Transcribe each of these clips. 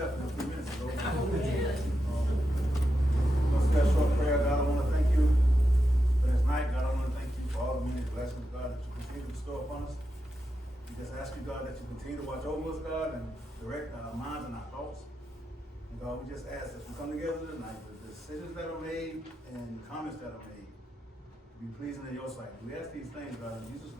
left a few minutes ago. Let's get a short prayer. God, I want to thank you for this night. God, I want to thank you for all the many blessings, God, that you continue to bestow upon us. We just ask you, God, that you continue to watch over us, God, and direct our minds and our thoughts. And God, we just ask as we come together tonight, the decisions that are made and comments that are made be pleasing in your sight. We ask these things, God, in Jesus'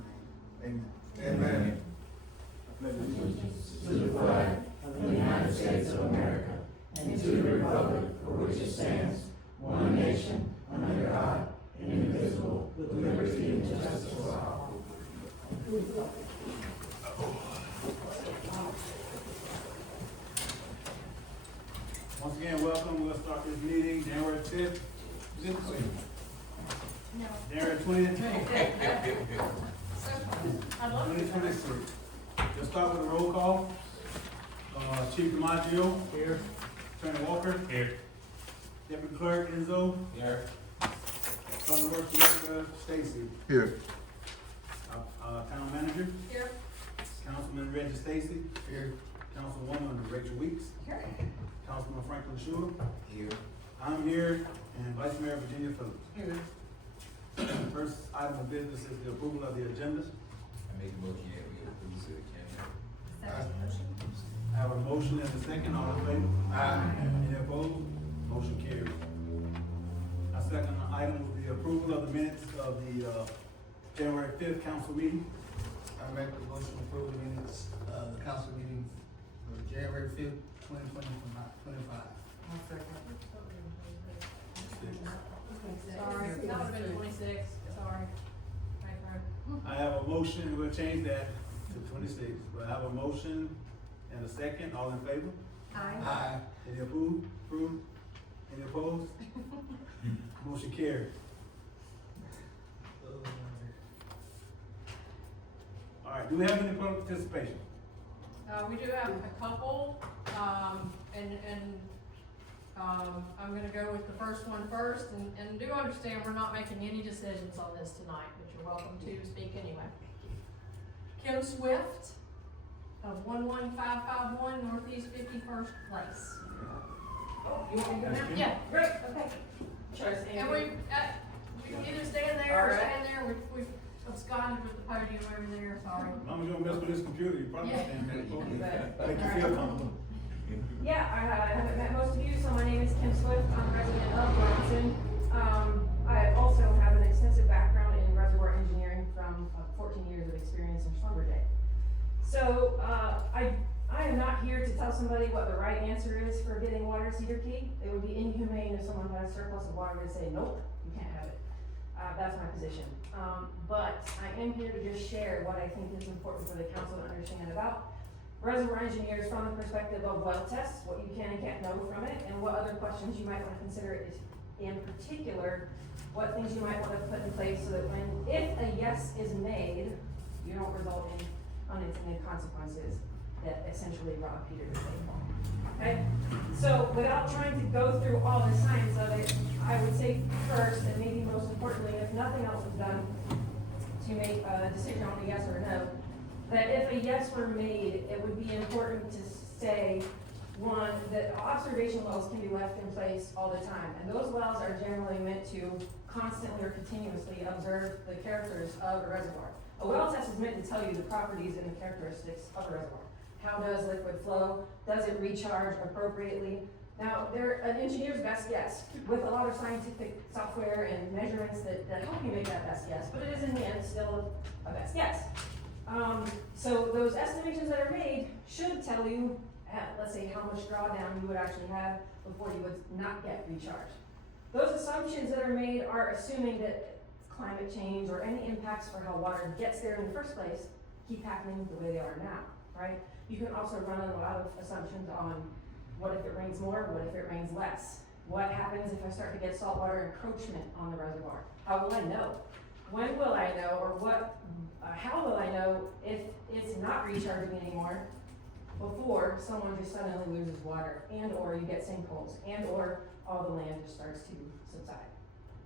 name. Amen. Amen. I pledge allegiance To the flag of the United States of America and to the republic for which it stands, one nation, under God, indivisible, with liberty and justice for all. Once again, welcome. We'll start this meeting January 5th. Is it clear? No. January 20th. I'd love to. 2023. We'll start with a roll call. Chief DiMaggio. Here. Attorney Walker. Here. Deputy Clerk Enzo. Here. Public Works Director Stacy. Here. Town Manager. Here. Councilman Reggie Stacy. Here. Councilwoman Rachel Weeks. Here. Councilman Franklin Schuler. Here. I'm here, and Vice Mayor Virginia Phillips. Here. First item of business is the approval of the agendas. I make a motion that we approve the agenda. Second motion. I have a motion and a second, all in favor? Aye. Any opposed? Motion carries. Our second item will be approval of the minutes of the January 5th council meeting. I make the motion to approve the minutes of the council meeting for January 5th, 2025. Sorry, that would have been 26, sorry. I have a motion, we'll change that to 26, but I have a motion and a second, all in favor? Aye. Any approved? Approved? Any opposed? Motion carried. All right, do we have any public participation? We do have a couple, I'm gonna go with the first one first, and do understand we're not making any decisions on this tonight, but you're welcome to speak anyway. Kim Swift of 11551 Northeast 51st Place. Oh, you want me to go now? Yeah, great, okay. And we can either stand there or stand there, we've absconded with the podium over there, sorry. As long as you don't mess with this computer, you probably Yeah. stand there. But- Make you feel comfortable. Yeah, I haven't met most of you, so my name is Kim Swift. I'm a resident of Bronson. I also have an extensive background in reservoir engineering from 14 years of experience in Schlumberger. So I am not here to tell somebody what the right answer is for getting water at Cedar Key. It would be inhumane if someone had a surplus of water to say, nope, you can't have it. That's my position. But I am here to just share what I think is important for the council to understand about reservoir engineers from the perspective of well tests, what you can and can't know from it, and what other questions you might want to consider in particular, what things you might want to put in place so that if a yes is made, you don't result in unintended consequences that essentially rob Peter to pay Paul. Okay? So without trying to go through all the science of it, I would say first, and maybe most importantly, if nothing else is done to make a decision on a yes or a no, that if a yes were made, it would be important to say, one, that observation wells can be left in place all the time. And those wells are generally meant to constantly or continuously observe the characters of a reservoir. A well test is meant to tell you the properties and the characteristics of a reservoir. How does liquid flow? Does it recharge appropriately? Now, they're an engineer's best guess with a lot of scientific software and measurements that help you make that best guess, but it is in the end still a best guess. So those estimations that are made should tell you, let's say, how much drawdown you would actually have before you would not get recharged. Those assumptions that are made are assuming that climate change or any impacts for how water gets there in the first place keep happening the way they are now, right? You can also run a lot of assumptions on what if it rains more, what if it rains less? What happens if I start to get saltwater encroachment on the reservoir? How will I know? When will I know, or how will I know if it's not recharging anymore before someone just suddenly loses water, and or you get sinkholes, and or all the land just starts to subside,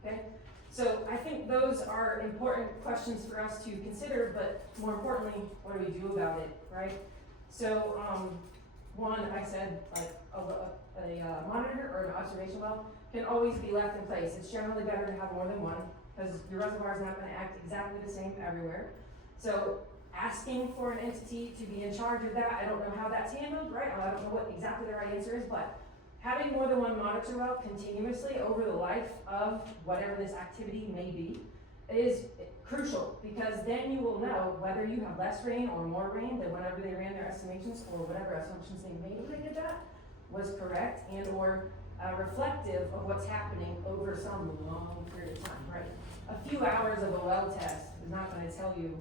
okay? So I think those are important questions for us to consider, but more importantly, what do we do about it, right? So one, I said, like, a monitor or an observation well can always be left in place. It's generally better to have more than one, because your reservoir is not gonna act exactly the same everywhere. So asking for an entity to be in charge of that, I don't know how that's handled, right? I don't know what exactly the right answer is, but having more than one monitor well continuously over the life of whatever this activity may be is crucial, because then you will know whether you have less rain or more rain than whenever they ran their estimations, or whatever assumptions they made when they did that was correct and or reflective of what's happening over some long period of time, right? A few hours of a well test is not gonna tell you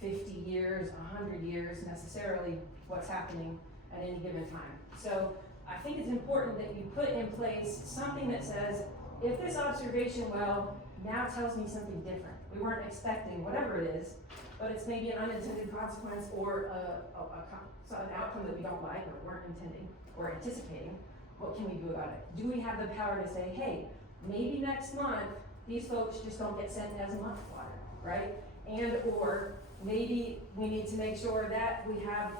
50 years, 100 years necessarily what's happening at any given time. So I think it's important that you put in place something that says, if this observation well now tells me something different, we weren't expecting whatever it is, but it's maybe an unintended consequence or an outcome that we don't like or weren't intending or anticipating, what can we do about it? Do we have the power to say, hey, maybe next month, these folks just don't get sent as much water, right? And or maybe we need to make sure that we have,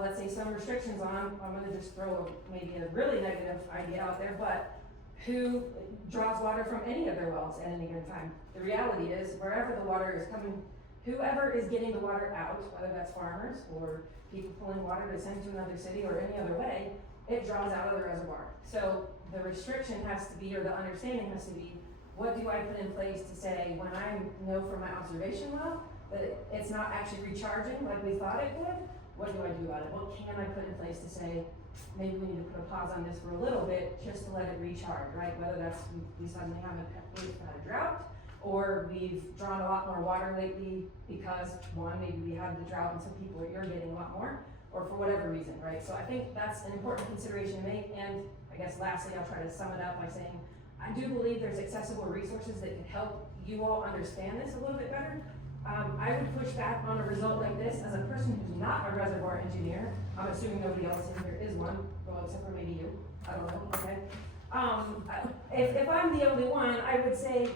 let's say, some restrictions on, I'm gonna just throw maybe a really negative idea out there, but who draws water from any of their wells at any given time? The reality is, wherever the water is coming, whoever is getting the water out, whether that's farmers or people pulling water to send to another city or any other way, it draws out of the reservoir. So the restriction has to be, or the understanding has to be, what do I put in place to say, when I know from my observation well that it's not actually recharging like we thought it would, what do I do about it? What can I put in place to say, maybe we need to put a pause on this for a little bit just to let it recharge, right? Whether that's we suddenly we've had a drought, or we've drawn a lot more water lately because one, maybe we had the drought and some people are irrigating a lot more, or for whatever reason, right? So I think that's an important consideration to make. And I guess lastly, I'll try to sum it up by saying, I do believe there's accessible resources that can help you all understand this a little bit better. I would push back on a result like this as a person who's not a reservoir engineer. I'm assuming nobody else in here is one, well, except for maybe you. I don't know, okay? If I'm the only one, I would say,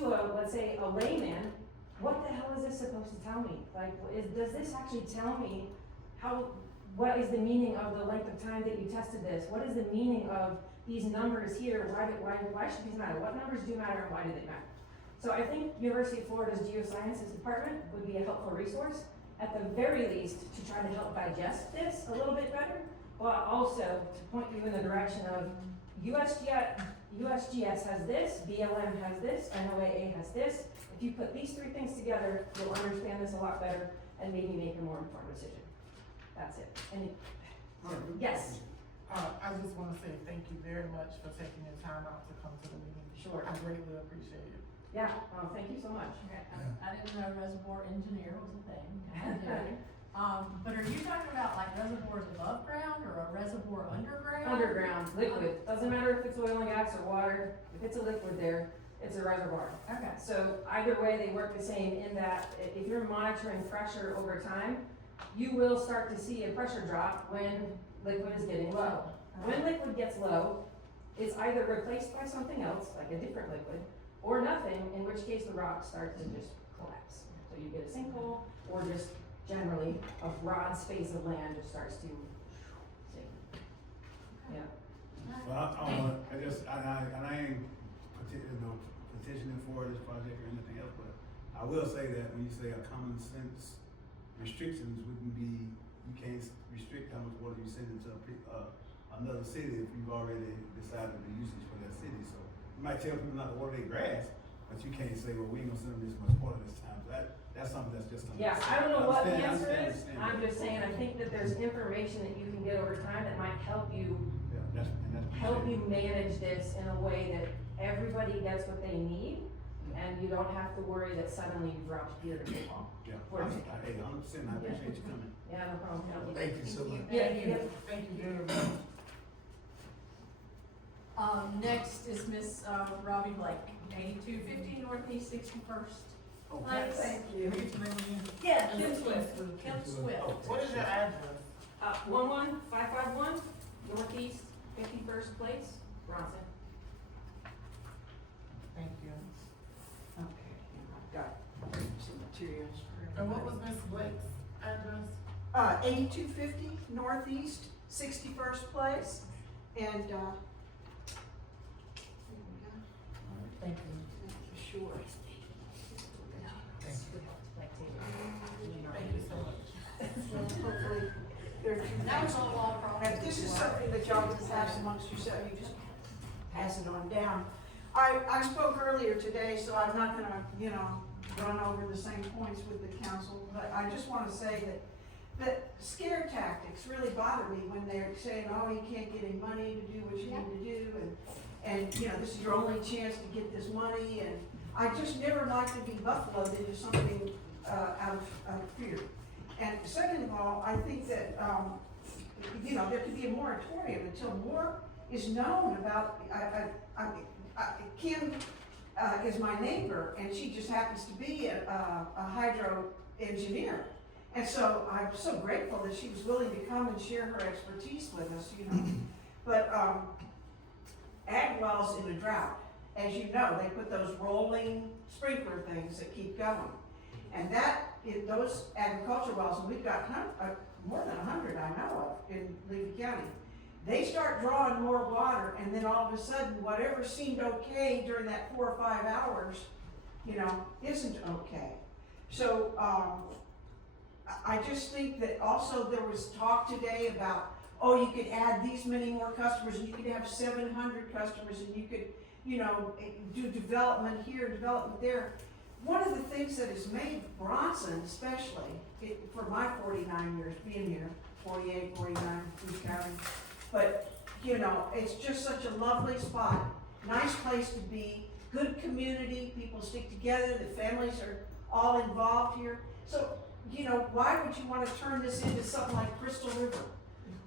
let's say a layman, what the hell is this supposed to tell me? Like, does this actually tell me what is the meaning of the length of time that you tested this? What is the meaning of these numbers here? Why should these matter? What numbers do matter and why do they matter? So I think University of Florida's Geosciences Department would be a helpful resource, at the very least, to try to help digest this a little bit better, but also to point you in the direction of USGS has this, BLM has this, NOAA has this. If you put these three things together, you'll understand this a lot better and maybe make a more informed decision. That's it. Yes? I just wanna say thank you very much for taking your time out to come to the meeting. Sure. I greatly appreciate it. Yeah, thank you so much. Okay, I didn't know reservoir engineer was a thing. I do. But are you talking about like reservoirs above ground or a reservoir underground? Underground, liquid. Doesn't matter if it's oil and gas or water. If it's a liquid there, it's a reservoir. Okay. So either way, they work the same in that if you're monitoring pressure over time, you will start to see a pressure drop when liquid is getting low. When liquid gets low, it's either replaced by something else, like a different liquid, or nothing, in which case the rocks start to just collapse. So you get a sinkhole, or just generally a broad space of land just starts to sink. Yeah. Well, I ain't petitioning for this project or anything else, but I will say that when you say a common sense restrictions wouldn't be, you can't restrict how much water you send into another city if you've already decided the usage for that city. So you might tell people not to water their grass, but you can't say, well, we ain't gonna send them this much water this time. So that's something that's just. Yeah, I don't know what the answer is. I'm just saying, I think that there's information that you can get over time that might help you manage this in a way that everybody gets what they need, and you don't have to worry that suddenly you drop Peter to the wall. Yeah, hey, 100%, I appreciate you coming. Yeah, no problem. Thank you so much. Yeah, Thank you very much. Next is Miss Robbie Blake, 8250 Northeast 61st. Okay. Thank you. Yeah, Kim Swift. Kim Swift. What is your address? 11551 Northeast 51st Place, Bronson. Thank you. Okay, I've got some materials for And what was Miss Blake's address? 8250 Northeast, 61st Place, and, Thank you. sure. Thank you so much. Hopefully, there. That was all law problems. If this is something that y'all can pass amongst yourself, you just pass it on down. I spoke earlier today, so I'm not gonna, run over the same points with the council, but I just wanna say that scare tactics really bother me when they're saying, oh, you can't get any money to do what you need to do, and this is your only chance to get this money, and I just never like to be buffaloed into something, out of fear. And second of all, I think that, there could be a moratorium until more is known about, Kim, is my neighbor, and she just happens to be a hydro engineer. And so I'm so grateful that she was willing to come and share her expertise with us, But, ag wells in a drought, as you know, they put those rolling sprinkler things that keep going. And those agricultural wells, and we've got more than 100 I know of in Levy County, they start drawing more water, and then all of a sudden, whatever seemed okay during that 4 or 5 hours, isn't okay. So, I just think that also there was talk today about, oh, you could add these many more customers, and you could have 700 customers, and you could, do development here, development there. One of the things that has made Bronson, especially, for my 49 years being here, 48, 49, who's counting, but, it's just such a lovely spot, nice place to be, good community, people stick together, the families are all involved here. So, why would you want to turn this into something like Crystal River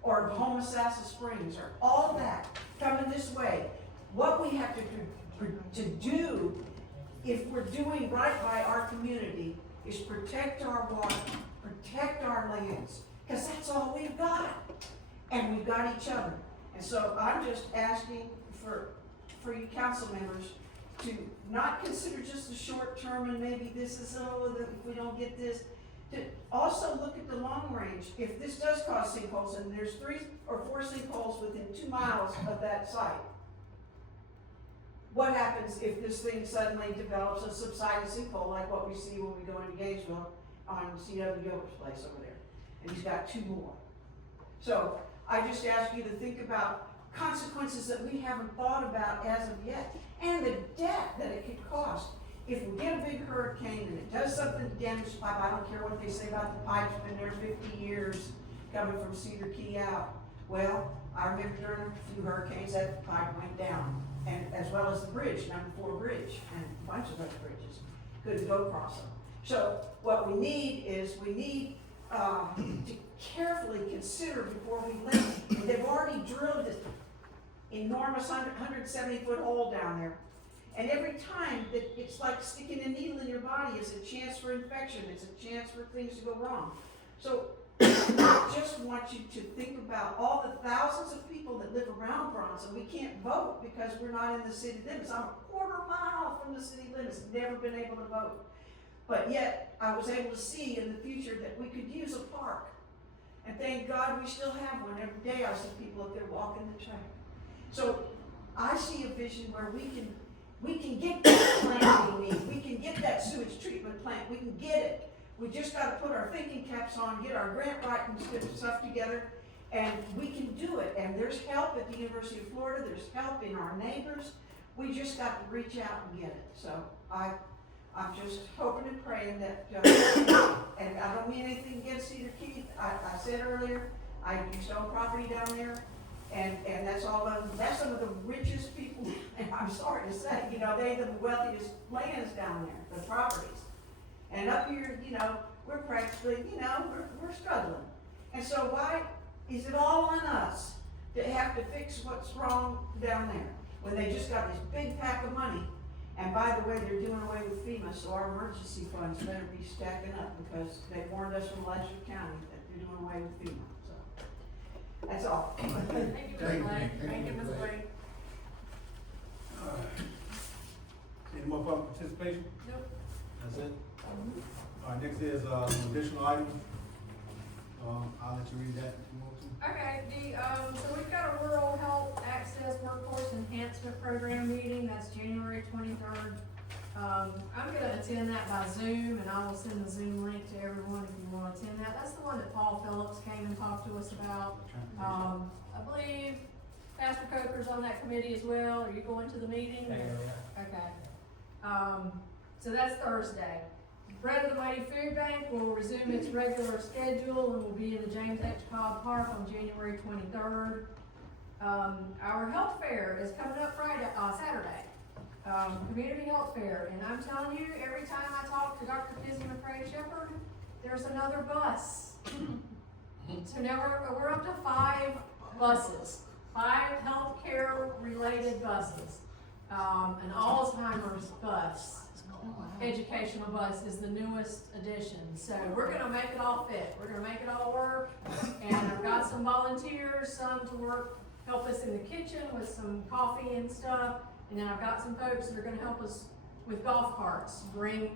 or Waccassassa Springs or all that coming this way? What we have to do if we're doing right by our community is protect our water, protect our lands, because that's all we've got. And we've got each other. And so I'm just asking for you council members to not consider just the short term and maybe this is, if we don't get this, to also look at the long range. If this does cause sinkholes, and there's 3 or 4 sinkholes within 2 miles of that site, what happens if this thing suddenly develops a subsided sinkhole like what we see when we go into Gainesville on C.W. Gilbert's place over there? And he's got 2 more. So I just ask you to think about consequences that we haven't thought about as of yet, and the debt that it could cost. If we get a big hurricane and it does something to damage the pipe, I don't care what they say about the pipe's been there 50 years coming from Cedar Key out. Well, I remember during a few hurricanes that pipe went down, and as well as the bridge, number 4 bridge, and a bunch of other bridges couldn't go across them. So what we need is to carefully consider before we live. And they've already drilled this enormous 170-foot hole down there. And every time that it's like sticking a needle in your body, it's a chance for infection, it's a chance for things to go wrong. So I just want you to think about all the thousands of people that live around Bronson. We can't vote because we're not in the city limits. I'm a quarter mile from the city limits, never been able to vote. But yet, I was able to see in the future that we could use a park. And thank God we still have one. Every day I see people up there walking the track. So I see a vision where we can get that plant we need. We can get that sewage treatment plant. We can get it. We just got to put our thinking caps on, get our grant writing stuff together, and we can do it. And there's help at the University of Florida. There's help in our neighbors. We just got to reach out and get it. So I'm just hoping and praying that, and I don't mean anything against Cedar Key. I said earlier, I used to own property down there, and that's that's some of the richest people, and I'm sorry to say, they have the wealthiest lands down there, the properties. And up here, we're practically, we're struggling. And so why is it all on us to have to fix what's wrong down there when they just got this big pack of money? And by the way, they're doing away with FEMA, so our emergency funds better be stacking up because they warned us from Alachua County that they're doing away with FEMA. So that's all. Thank you, Ms. Blake. Thank you, Ms. Blake. Any more public participation? Nope. That's it? All right, next is additional items. I'll let you read that if you want to. Okay, so we've got a Rural Health Access Workforce Enhancement Program meeting, that's January 23rd. I'm gonna attend that by Zoom, and I will send the Zoom link to everyone if you wanna attend that. That's the one that Paul Phillips came and talked to us about. I believe Pastor Coker's on that committee as well. Are you going to the meeting? Okay. So that's Thursday. Bread of the Mighty Food Bank will resume its regular schedule and will be in the James H. Cobb Park on January 23rd. Our health fair is coming up Saturday. Community health fair, and I'm telling you, every time I talk to Dr. Kizzy McCray-Shepherd, there's another bus. So now we're up to 5 buses, 5 healthcare related buses. An Alzheimer's bus, educational bus is the newest addition. So we're gonna make it all fit. We're gonna make it all work. And I've got some volunteers, some to work, help us in the kitchen with some coffee and stuff. And then I've got some folks that are gonna help us with golf carts, bring,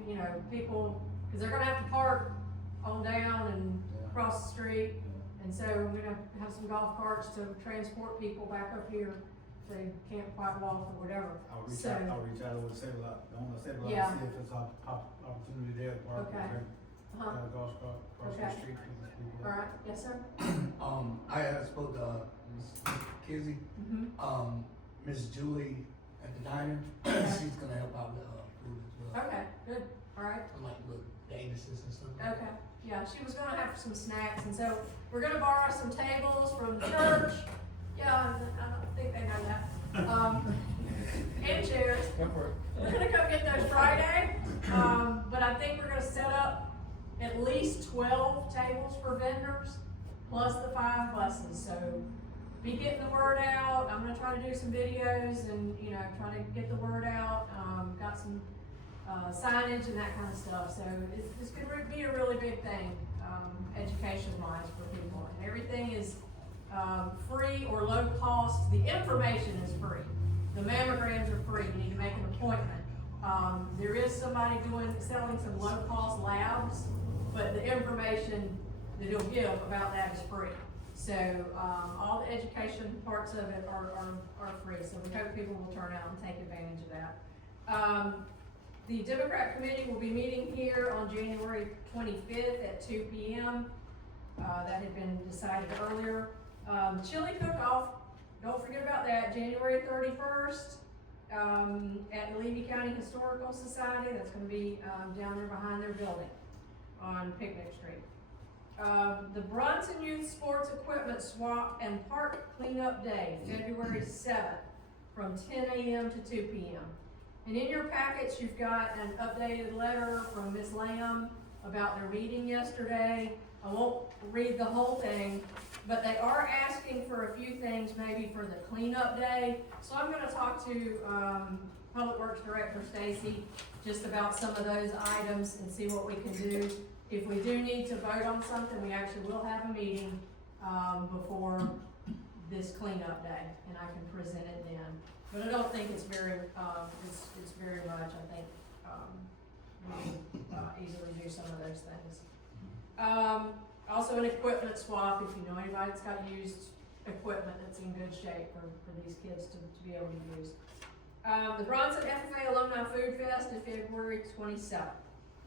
people, cause they're gonna have to park on down and across the street. And so we're gonna have some golf carts to transport people back up here if they can't quite walk or whatever. I'll reach out over to Save a Lot, the owner of Save a Lot, Yeah. and see if it's an opportunity there to park. Okay. Got a golf cart across Okay. the street. All right, yes, sir? I spoke to Ms. Kizzy, Mm-hmm. Miss Julie at the diner, she's gonna help out with, food as well. Okay, good, all right. Like with Davises and stuff like that. Okay, yeah, she was gonna have some snacks, and so we're gonna borrow some tables from the church. Yeah, I don't think they know that. And chairs. We're gonna go get those Friday, but I think we're gonna set up at least 12 tables for vendors, plus the 5 buses, so be getting the word out. I'm gonna try to do some videos and, try to get the word out. Got some signage and that kind of stuff, so it's gonna be a really big thing, education-wise for people. And everything is free or low cost. The information is free. The mammograms are free. You need to make an appointment. There is somebody selling some low-cost labs, but the information that he'll give about that is free. So, all the education parts of it are free, so we hope people will turn out and take advantage of that. The Democrat Committee will be meeting here on January 25th at 2 p.m. That had been decided earlier. Chili cook-off, don't forget about that, January 31st, at the Levy County Historical Society. That's gonna be, down there behind their building on Picnic Street. The Bronson Youth Sports Equipment Swap and Park Cleanup Day, February 7th, from 10 a.m. to 2 p.m. And in your packets, you've got an updated letter from Ms. Lamb about their meeting yesterday. I won't read the whole thing, but they are asking for a few things maybe for the cleanup day. So I'm gonna talk to, Public Works Director Stacy just about some of those items and see what we can do. If we do need to vote on something, we actually will have a meeting, before this cleanup day, and I can present it then. But I don't think it's very, it's very much. I think, we can easily do some of those things. Also an equipment swap, if you know anybody that's got used equipment that's in good shape for these kids to be able to use. The Bronson FFA Alumni Food Fest is February 27th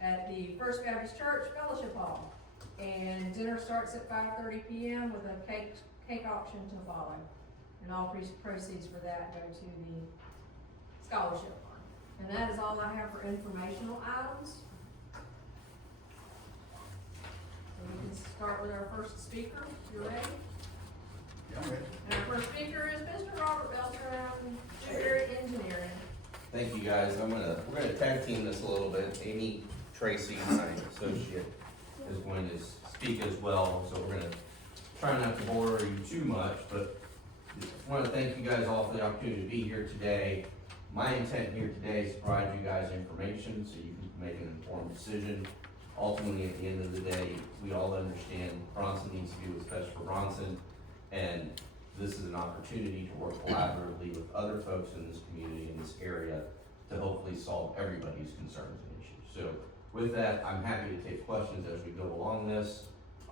at the First Baptist Church Fellowship Hall. And dinner starts at 5:30 p.m. with a cake auction to follow. And all proceeds for that go to the scholarship fund. And that is all I have for informational items. So we can start with our first speaker. You ready? Yeah, I'm ready. And our first speaker is Mr. Robert Belcher from Dewberry Engineering. Thank you guys. We're gonna tag team this a little bit. Amy Tracy, my associate, is going to speak as well, so we're gonna try not to bore you too much, but I want to thank you guys all for the opportunity to be here today. My intent here today is to provide you guys information so you can make an informed decision. Ultimately, at the end of the day, we all understand Bronson needs to do what's best for Bronson, and this is an opportunity to work collaboratively with other folks in this community, in this area, to hopefully solve everybody's concerns and issues. So with that, I'm happy to take questions as we go along this.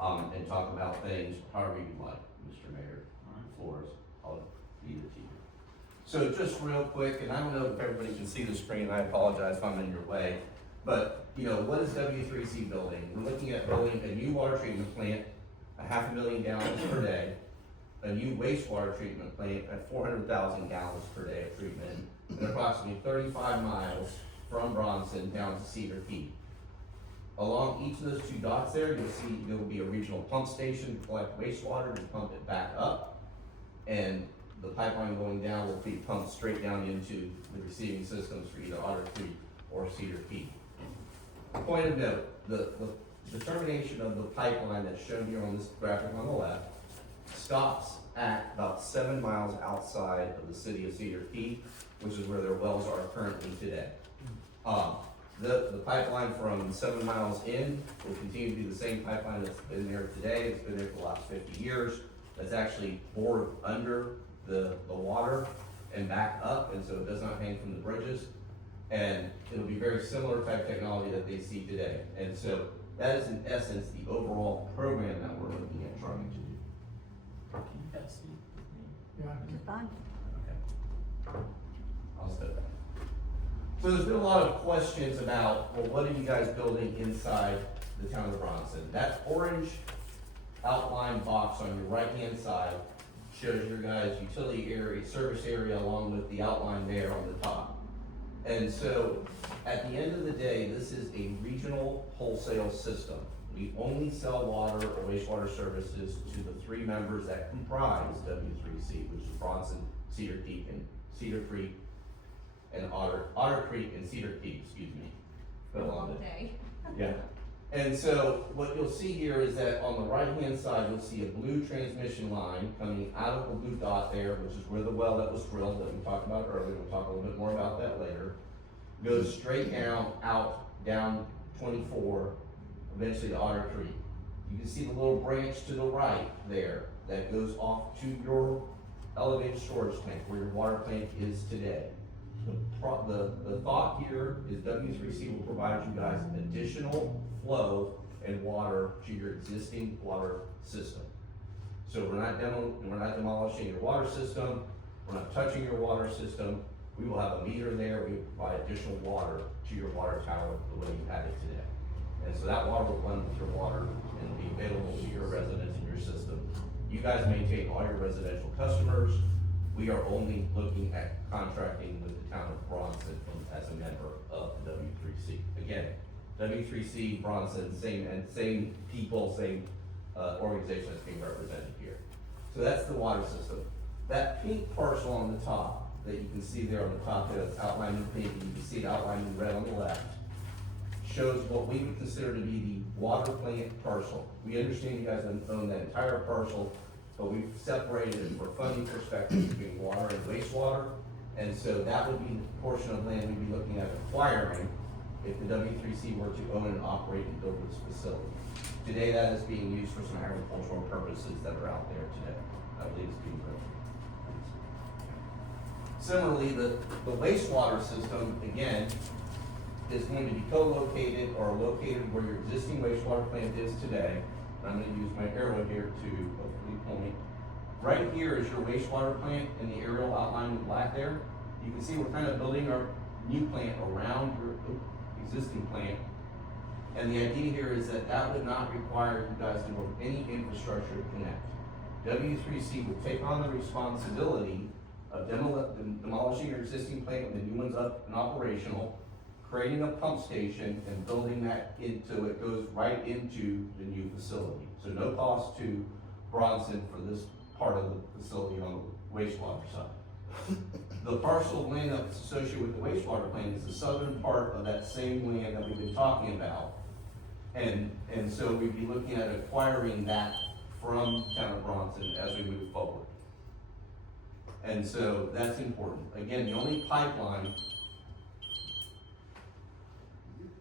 and talk about things however you like, Mr. Mayor. Floors, I'll leave it to you. So just real quick, and I don't know if everybody can see the screen, I apologize if I'm in your way, but, you know, what is W3C building? We're looking at building a new water treatment plant, 500,000 gallons per day, a new wastewater treatment plant at 400,000 gallons per day of treatment, and approximately 35 miles from Bronson down to Cedar Peak. Along each of those two dots there, you'll see there will be a regional pump station to collect wastewater and pump it back up. And the pipeline going down will be pumped straight down into the receiving systems for either Otter Creek or Cedar Peak. Point of note, the determination of the pipeline that's shown here on this graphic on the left stops at about 7 miles outside of the city of Cedar Peak, which is where their wells are currently today. The pipeline from 7 miles in will continue to be the same pipeline that's been there today. It's been there for the last 50 years. That's actually bored under the water and back up, and so it does not hang from the bridges. And it'll be very similar type technology that they see today. And so that is in essence the overall program that we're looking at trying to do. Just fine. Okay. I'll step back. So there's been a lot of questions about, well, what are you guys building inside the town of Bronson? That orange outline box on your right-hand side shows your guys' utility area, service area, along with the outline there on the top. And so, at the end of the day, this is a regional wholesale system. We only sell water or wastewater services to the 3 members that comprise W3C, which is Bronson, Cedar Peak, and Cedar Creek, and Otter Creek and Cedar Peak, excuse me. Been a long day. Yeah. And so what you'll see here is that on the right-hand side, you'll see a blue transmission line coming out of the blue dot there, which is where the well that was drilled that we talked about earlier. We'll talk a little bit more about that later. Goes straight down 24, eventually to Otter Creek. You can see the little branch to the right there that goes off to your elevated storage tank where your water plant is today. The thought here is W3C will provide you guys additional flow and water to your existing water system. So we're not demolishing your water system, we're not touching your water system. We will have a meter there, we will provide additional water to your water tower the way you have it today. And so that water will run with your water and be available to your residents in your system. You guys maintain all your residential customers. We are only looking at contracting with the town of Bronson as a member of the W3C. Again, W3C, Bronson, same people, same organization that's being represented here. So that's the water system. That pink parcel on the top that you can see there on the top there, that's outlined in pink, and you can see it outlined in red on the left, shows what we would consider to be the water plant parcel. We understand you guys own that entire parcel, but we've separated it for funding perspective between water and wastewater. And so that would be the portion of land we'd be looking at acquiring if the W3C were to own and operate and build this facility. Today that is being used for some agricultural purposes that are out there today. I believe it's being built. Similarly, the wastewater system, again, is going to be co-located or located where your existing wastewater plant is today. And I'm going to use my arrow here to hopefully point. Right here is your wastewater plant in the aerial outline in black there. You can see we're kind of building our new plant around your existing plant. And the idea here is that that would not require you guys to build any infrastructure to connect. W3C will take on the responsibility of demolishing your existing plant when the new one's up and operational, creating a pump station and building that into, it goes right into the new facility. So no cost to Bronson for this part of the facility on the wastewater side. The parcel of land that's associated with the wastewater plant is the southern part of that same land that we've been talking about. And so we'd be looking at acquiring that from town of Bronson as we move forward. And so that's important. Again, the only pipeline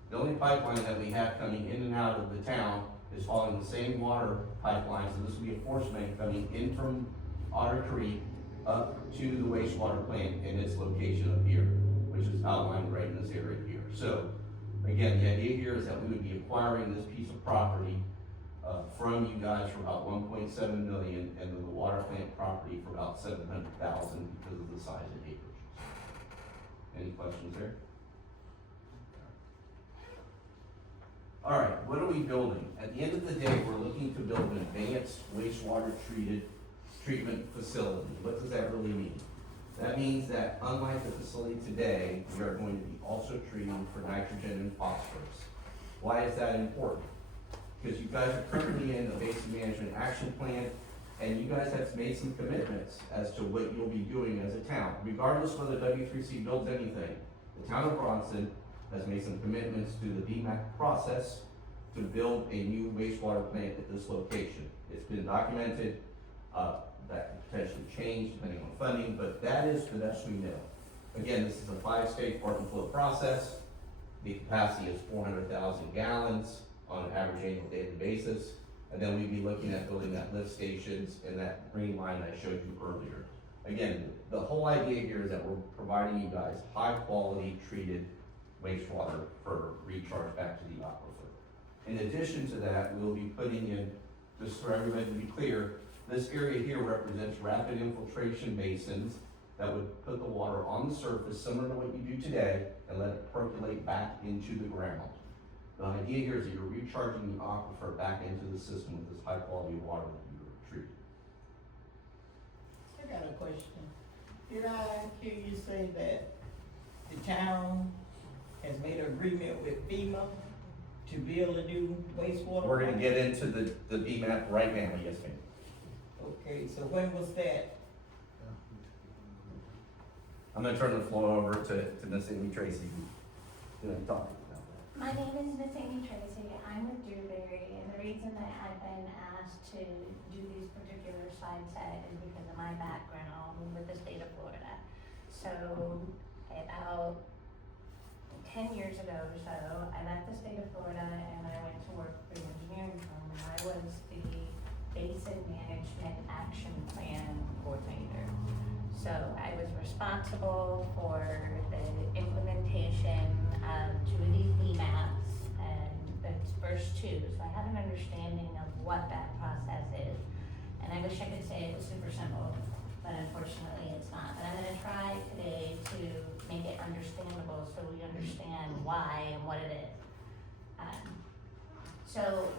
that we have coming in and out of the town is following the same water pipeline. So this will be a force main coming in from Otter Creek up to the wastewater plant in its location up here, which is outlined right in this area here. So again, the idea here is that we would be acquiring this piece of property from you guys for about 1.7 million, and then the water plant property for about 700,000 because of the size of acreage. Any questions there? All right, what are we building? At the end of the day, we're looking to build an advanced wastewater treatment facility. What does that really mean? That means that unlike the facility today, we are going to be also treating for nitrogen and phosphorus. Why is that important? Because you guys are currently in a basic management action plan, and you guys have made some commitments as to what you'll be doing as a town. Regardless whether W3C builds anything, the town of Bronson has made some commitments through the BMAC process to build a new wastewater plant at this location. It's been documented, that could potentially change depending on funding, but that is the best we know. Again, this is a 5-stage park and flow process. The capacity is 400,000 gallons on an average annual daily basis. And then we'd be looking at building that lift stations and that green line I showed you earlier. Again, the whole idea here is that we're providing you guys high quality treated wastewater for recharge back to the aquifer. In addition to that, we'll be putting in, just for everybody to be clear, this area here represents rapid infiltration basins that would put the water on the surface, similar to what you do today, and let it percolate back into the ground. The idea here is that you're recharging the aquifer back into the system with this high quality water that you're treating. I got a question. Did I hear you say that the town has made an agreement with FEMA to build a new wastewater? We're gonna plant? get into the BMAP right now, yes ma'am. Okay, so when was that? I'm gonna turn the floor over to Miss Amy Tracy, who's gonna talk about that. My name is Miss Amy Tracy. I'm with Dewberry, and the reason that I've been asked to do these particular side set is because of my background with the state of Florida. So about 10 years ago or so, I left the state of Florida and I went to work for an engineering firm, and I was the Basin Management Action Plan Coordinator. So I was responsible for the implementation of 2 of these BMAPs, and the first 2. So I have an understanding of what that process is. And I wish I could say it was super simple, but unfortunately it's not. But I'm gonna try today to make it understandable so we understand why and what it is. So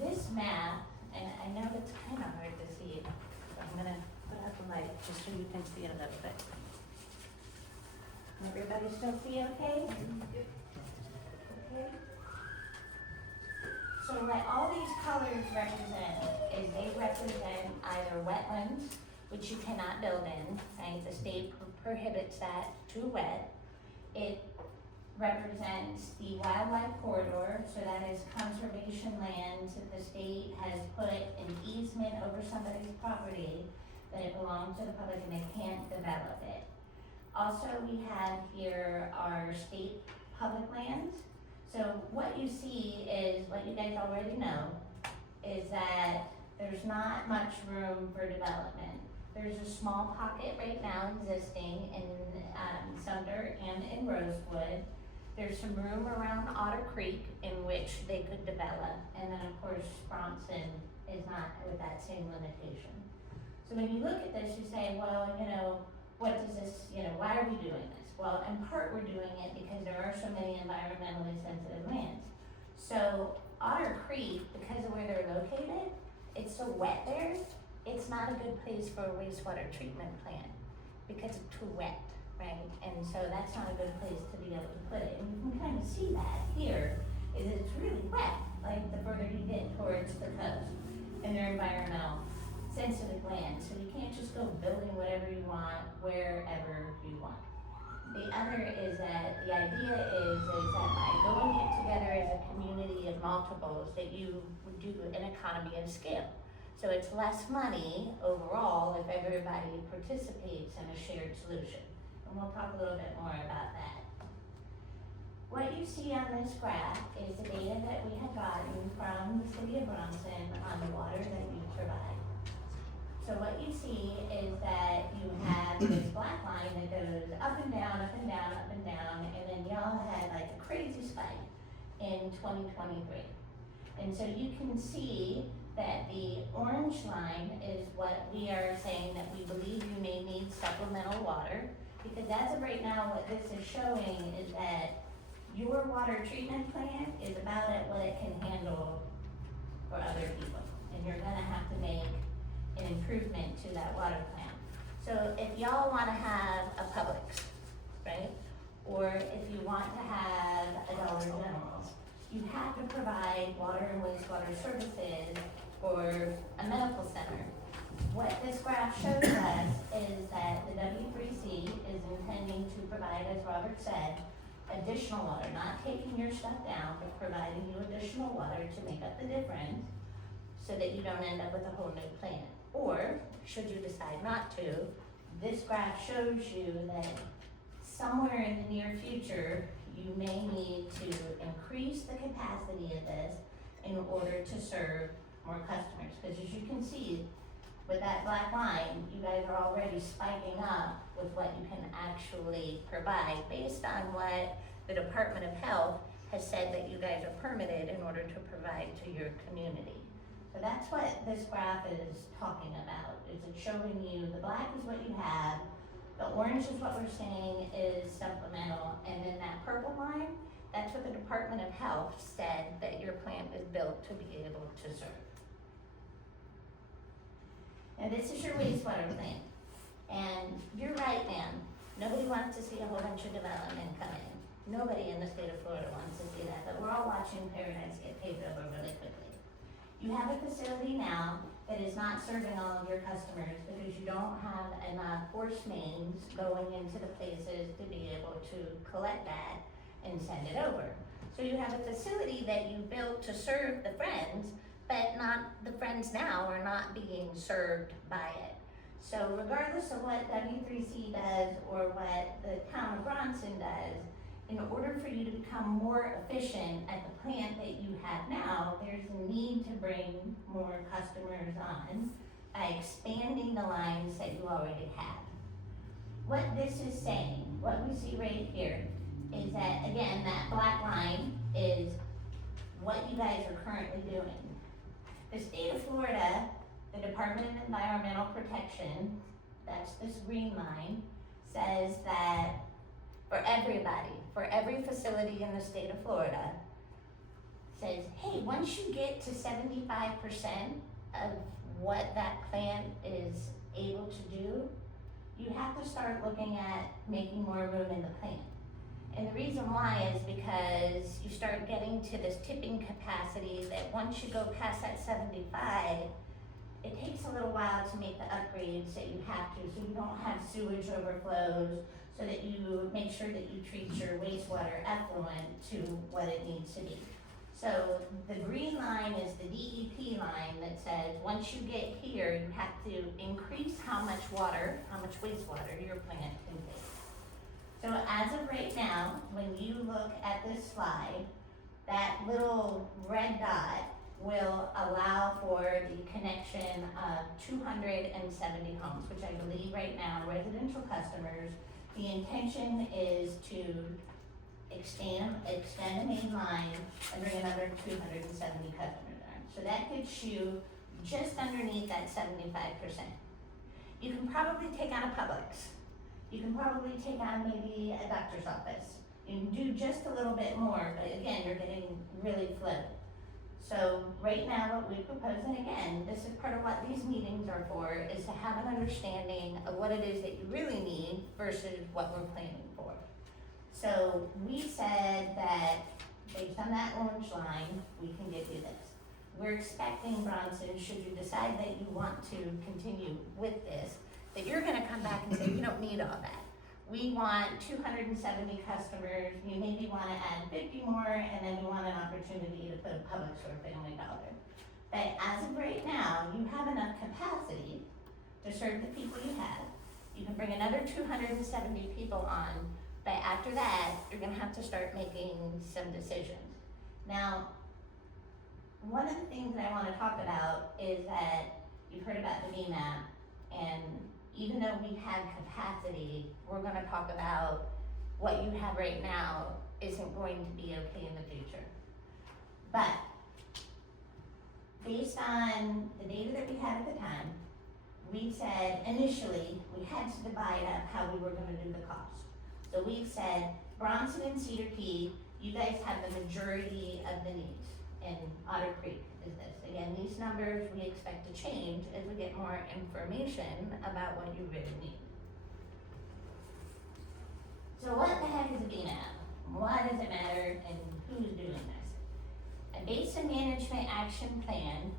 this map, and I know it's kind of hard to see, so I'm gonna put up the light just so you can see it a little bit. Everybody still see okay? Okay. So what all these colors represent is they represent either wetlands, which you cannot build in, right? The state prohibits that to wet. It represents the wildlife corridor, so that is conservation lands that the state has put an easement over somebody's property, that it belongs to the public and they can't develop it. Also, we have here our state public lands. So what you see is, what you guys already know, is that there's not much room for development. There's a small pocket right now existing in Sumter and in Rosewood. There's some room around Otter Creek in which they could develop. And then of course, Bronson is not with that same limitation. So when you look at this, you say, well, you know, what does this, you know, why are we doing this? Well, in part we're doing it because there are so many environmentally sensitive lands. So Otter Creek, because of where they're located, it's so wet there, it's not a good place for a wastewater treatment plant because it's too wet, right? And so that's not a good place to be able to put it. And you can kind of see that here, is it's really wet, like the further you get towards the coast. And they're environmental sensitive land, so you can't just go building whatever you want, wherever you want. The other is that the idea is that by going it together as a community of multiples, that you would do an economy of scale. So it's less money overall if everybody participates in a shared solution. And we'll talk a little bit more about that. What you see on this graph is the data that we have gotten from the city of Bronson on the water that we provide. So what you see is that you have this black line that goes up and down, up and down, up and down, and then y'all had like a crazy spike in 2023. And so you can see that the orange line is what we are saying that we believe you may need supplemental water. Because as of right now, what this is showing is that your water treatment plant is about at what it can handle for other people. And you're gonna have to make an improvement to that water plant. So if y'all wanna have a Publix, right? Or if you want to have a Dollar General, you have to provide water and wastewater services for a medical center. What this graph shows us is that the W3C is intending to provide, as Robert said, additional water, not taking your stuff down, but providing you additional water to make up the difference so that you don't end up with a whole new plant. Or, should you decide not to, this graph shows you that somewhere in the near future, you may need to increase the capacity of this in order to serve more customers. Because as you can see, with that black line, you guys are already spiking up with what you can actually provide based on what the Department of Health has said that you guys are permitted in order to provide to your community. So that's what this graph is talking about. Is it showing you the black is what you have, the orange is what we're saying is supplemental, and then that purple line, that's what the Department of Health said that your plant is built to be able to serve. Now this is your wastewater plant, and you're right, ma'am, nobody wants to see a whole bunch of development come in. Nobody in the state of Florida wants to see that, but we're all watching Paradise get paved over really quickly. You have a facility now that is not serving all of your customers because you don't have enough force mains going into the places to be able to collect that and send it over. So you have a facility that you built to serve the Friends, but not the Friends now are not being served by it. So regardless of what W3C does or what the town of Bronson does, in order for you to become more efficient at the plant that you have now, there's a need to bring more customers on by expanding the lines that you already have. What this is saying, what we see right here, is that, again, that black line is what you guys are currently doing. The state of Florida, the Department of Environmental Protection, that's this green line, says that for everybody, for every facility in the state of Florida, says, hey, once you get to 75% of what that plant is able to do, you have to start looking at making more room in the plant. And the reason why is because you start getting to this tipping capacity that once you go past that 75, it takes a little while to make the upgrades that you have to, so you don't have sewage overflows, so that you make sure that you treat your wastewater effluent to what it needs to be. So the green line is the DEP line that says, once you get here, you have to increase how much water, how much wastewater your plant can take. So as of right now, when you look at this slide, that little red dot will allow for the connection of 270 homes, which I believe right now, residential customers, the intention is to extend a main line and bring another 270 customers on. So that gets you just underneath that 75%. You can probably take on a Publix. You can probably take on maybe a doctor's office. You can do just a little bit more, but again, you're getting really flooded. So right now what we propose, and again, this is part of what these meetings are for, is to have an understanding of what it is that you really need versus what we're planning for. So we said that based on that orange line, we can give you this. We're expecting, Bronson, should you decide that you want to continue with this, that you're gonna come back and say, we don't need all that. We want 270 customers, we maybe wanna add 50 more, and then we want an opportunity to put a Publix or a Family Dollar. But as of right now, you have enough capacity to serve the people you have. You can bring another 270 people on, but after that, you're gonna have to start making some decisions. Now, one of the things that I wanna talk about is that you've heard about the VMAP, and even though we have capacity, we're gonna talk about what you have right now isn't going to be okay in the future. But based on the data that we had at the time, we said initially, we had to divide up how we were gonna do the cost. So we said, Bronson and Cedar Key, you guys have the majority of the needs, and Otter Creek is this. Again, these numbers we expect to change as we get more information about what you really need. So what the heck is a BMAP? Why does it matter, and who's doing this? A Basin Management Action Plan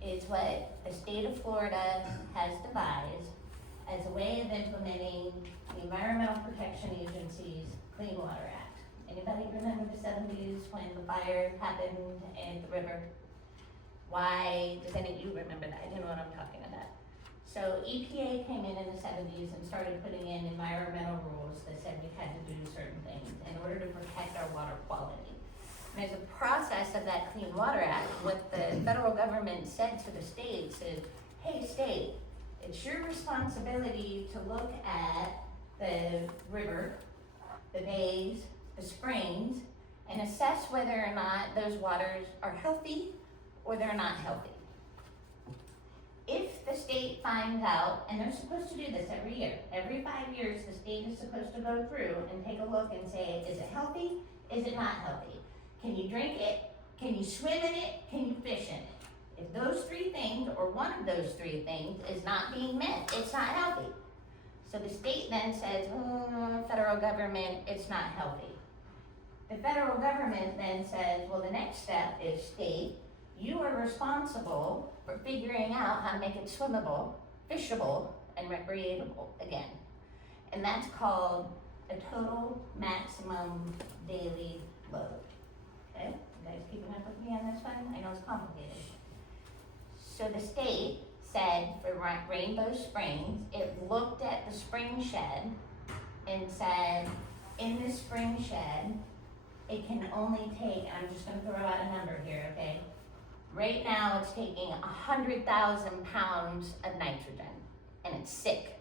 is what the state of Florida has devised as a way of implementing the Environmental Protection Agency's Clean Water Act. Anybody remember the 70s when the fire happened in the river? Why, does any of you remember that? You know what I'm talking about. So EPA came in the 70s and started putting in environmental rules that said we had to do certain things in order to protect our water quality. And as a process of that Clean Water Act, what the federal government said to the states is, hey state, it's your responsibility to look at the river, the bays, the springs, and assess whether or not those waters are healthy or they're not healthy. If the state finds out, and they're supposed to do this every year, every 5 years the state is supposed to go through and take a look and say, is it healthy, is it not healthy? Can you drink it, can you swim in it, can you fish in it? If those three things, or one of those three things, is not being met, it's not healthy. So the state then says, federal government, it's not healthy. The federal government then says, well, the next step is state, you are responsible for figuring out how to make it swimmable, fishable, and recreatable again. And that's called a total maximum daily load. Okay, you guys keeping up with me on this one? I know it's complicated. So the state said for Rainbow Springs, it looked at the spring shed and said, in the spring shed, it can only take, and I'm just gonna throw out a number here, okay? Right now, it's taking 100,000 pounds of nitrogen, and it's sick.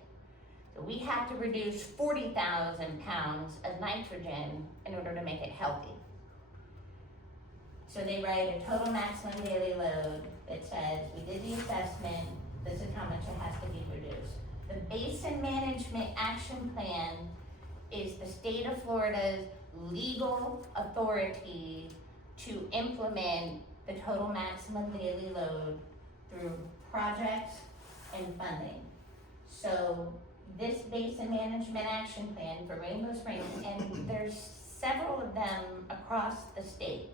So we have to reduce 40,000 pounds of nitrogen in order to make it healthy. So they write a total maximum daily load that says, we did the assessment, this is how much it has to be reduced. The Basin Management Action Plan is the state of Florida's legal authority to implement the total maximum daily load through projects and funding. So this Basin Management Action Plan for Rainbow Springs, and there's several of them across the state,